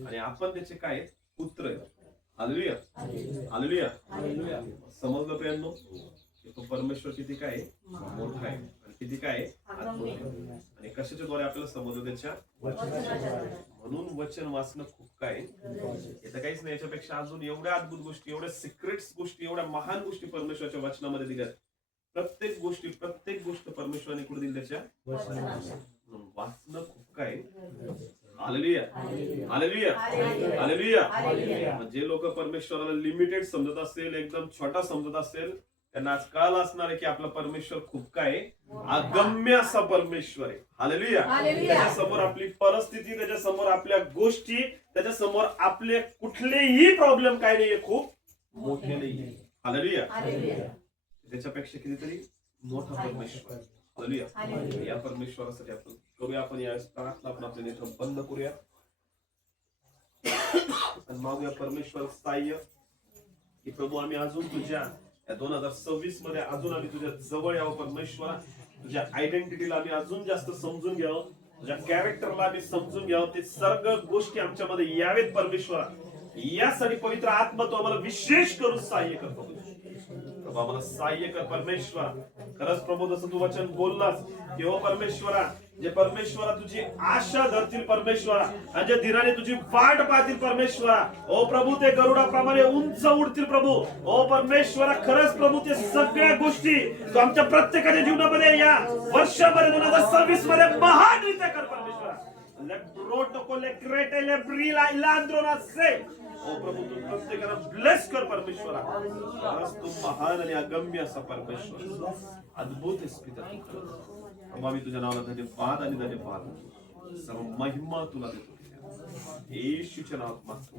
आणि आपण त्याचे काय पुत्र आहे. हालेलुया. हालेलुया. समजलं प्रियांनो? तो परमेश्वर किती काय मोठा आहे आणि किती काय अद्भुत आहे. आणि कशाच्या द्वारे आपल्याला समजलं? त्याच्या म्हणून वचन वाचणं खूप काय येतं काहीच नाही. याच्यापेक्षा अजून एवढ्या अद्भुत गोष्टी, एवढ्या सिक्रेट्स गोष्टी, एवढ्या महान गोष्टी परमेश्वराच्या वचनामध्ये दिल्यात. प्रत्येक गोष्ट परमेश्वराने कुठे दिली? त्याच्या वाचणं खूप काय. हालेलुया. हालेलुया. हालेलुया. जे लोक परमेश्वराला लिमिटेड समजत असेल, एकदम छोटा समजत असेल, त्यांना आज कळालं असणार आहे की आपला परमेश्वर खूप काय अगम्य असा परमेश्वर आहे. हालेलुया. त्याच्यासमोर आपली परिस्थिती, त्याच्यासमोर आपल्या गोष्टी, त्याच्यासमोर आपले कुठलेही प्रॉब्लेम काय नाहीये, खूप मोठे नाहीये. हालेलुया. त्याच्यापेक्षा कितीतरी मोठा परमेश्वर. हालेलुया. या परमेश्वरासाठी आपण करूया, आपण यावेळेस प्रार्थना आपण आपल्या नेत्र बंद करूया आणि मागूया परमेश्वर सहाय्य की प्रभू आम्ही अजून तुझ्या या 2026 मध्ये अजून आम्ही तुझ्या जवळ यावं. परमेश्वरा, तुझ्या आयडेंटिटीला आम्ही अजून जास्त समजून घ्यावं, तुझ्या कॅरेक्टरला आम्ही समजून घ्यावं. ते सर्व गोष्टी आमच्यामध्ये यावेत परमेश्वरा. यासाठी पवित्र आत्मा तो आम्हाला विशेष करून सहाय्य करतो. प्रभू आम्हाला सहाय्य कर परमेश्वरा. खरंच प्रभू, जसं तू वचन बोललास की हो परमेश्वरा, जे परमेश्वरा तुझी आशा धरतील परमेश्वरा आणि जे धीराने तुझी वाट पाहतील परमेश्वरा, ओ प्रभू ते गरुडाप्रमाणे उंच उडतील प्रभू. ओ परमेश्वरा, खरंच प्रभू ते सगळ्या गोष्टी तू आमच्या प्रत्येकाच्या जीवनामध्ये या वर्षामध्ये 2026 मध्ये महानरित्या कर परमेश्वरा. ओ प्रभू, तू प्रत्येकाला ब्लेस कर परमेश्वरा. खरंच तू महान आणि अगम्य असा परमेश्वर, अद्भुत आहेस पिता. प्रभू आम्ही तुझ्या नावाला धन्यवाद आणि धन्यवाद, सर्व महिमा तुला देतो. येशूच्या नावात मागतो.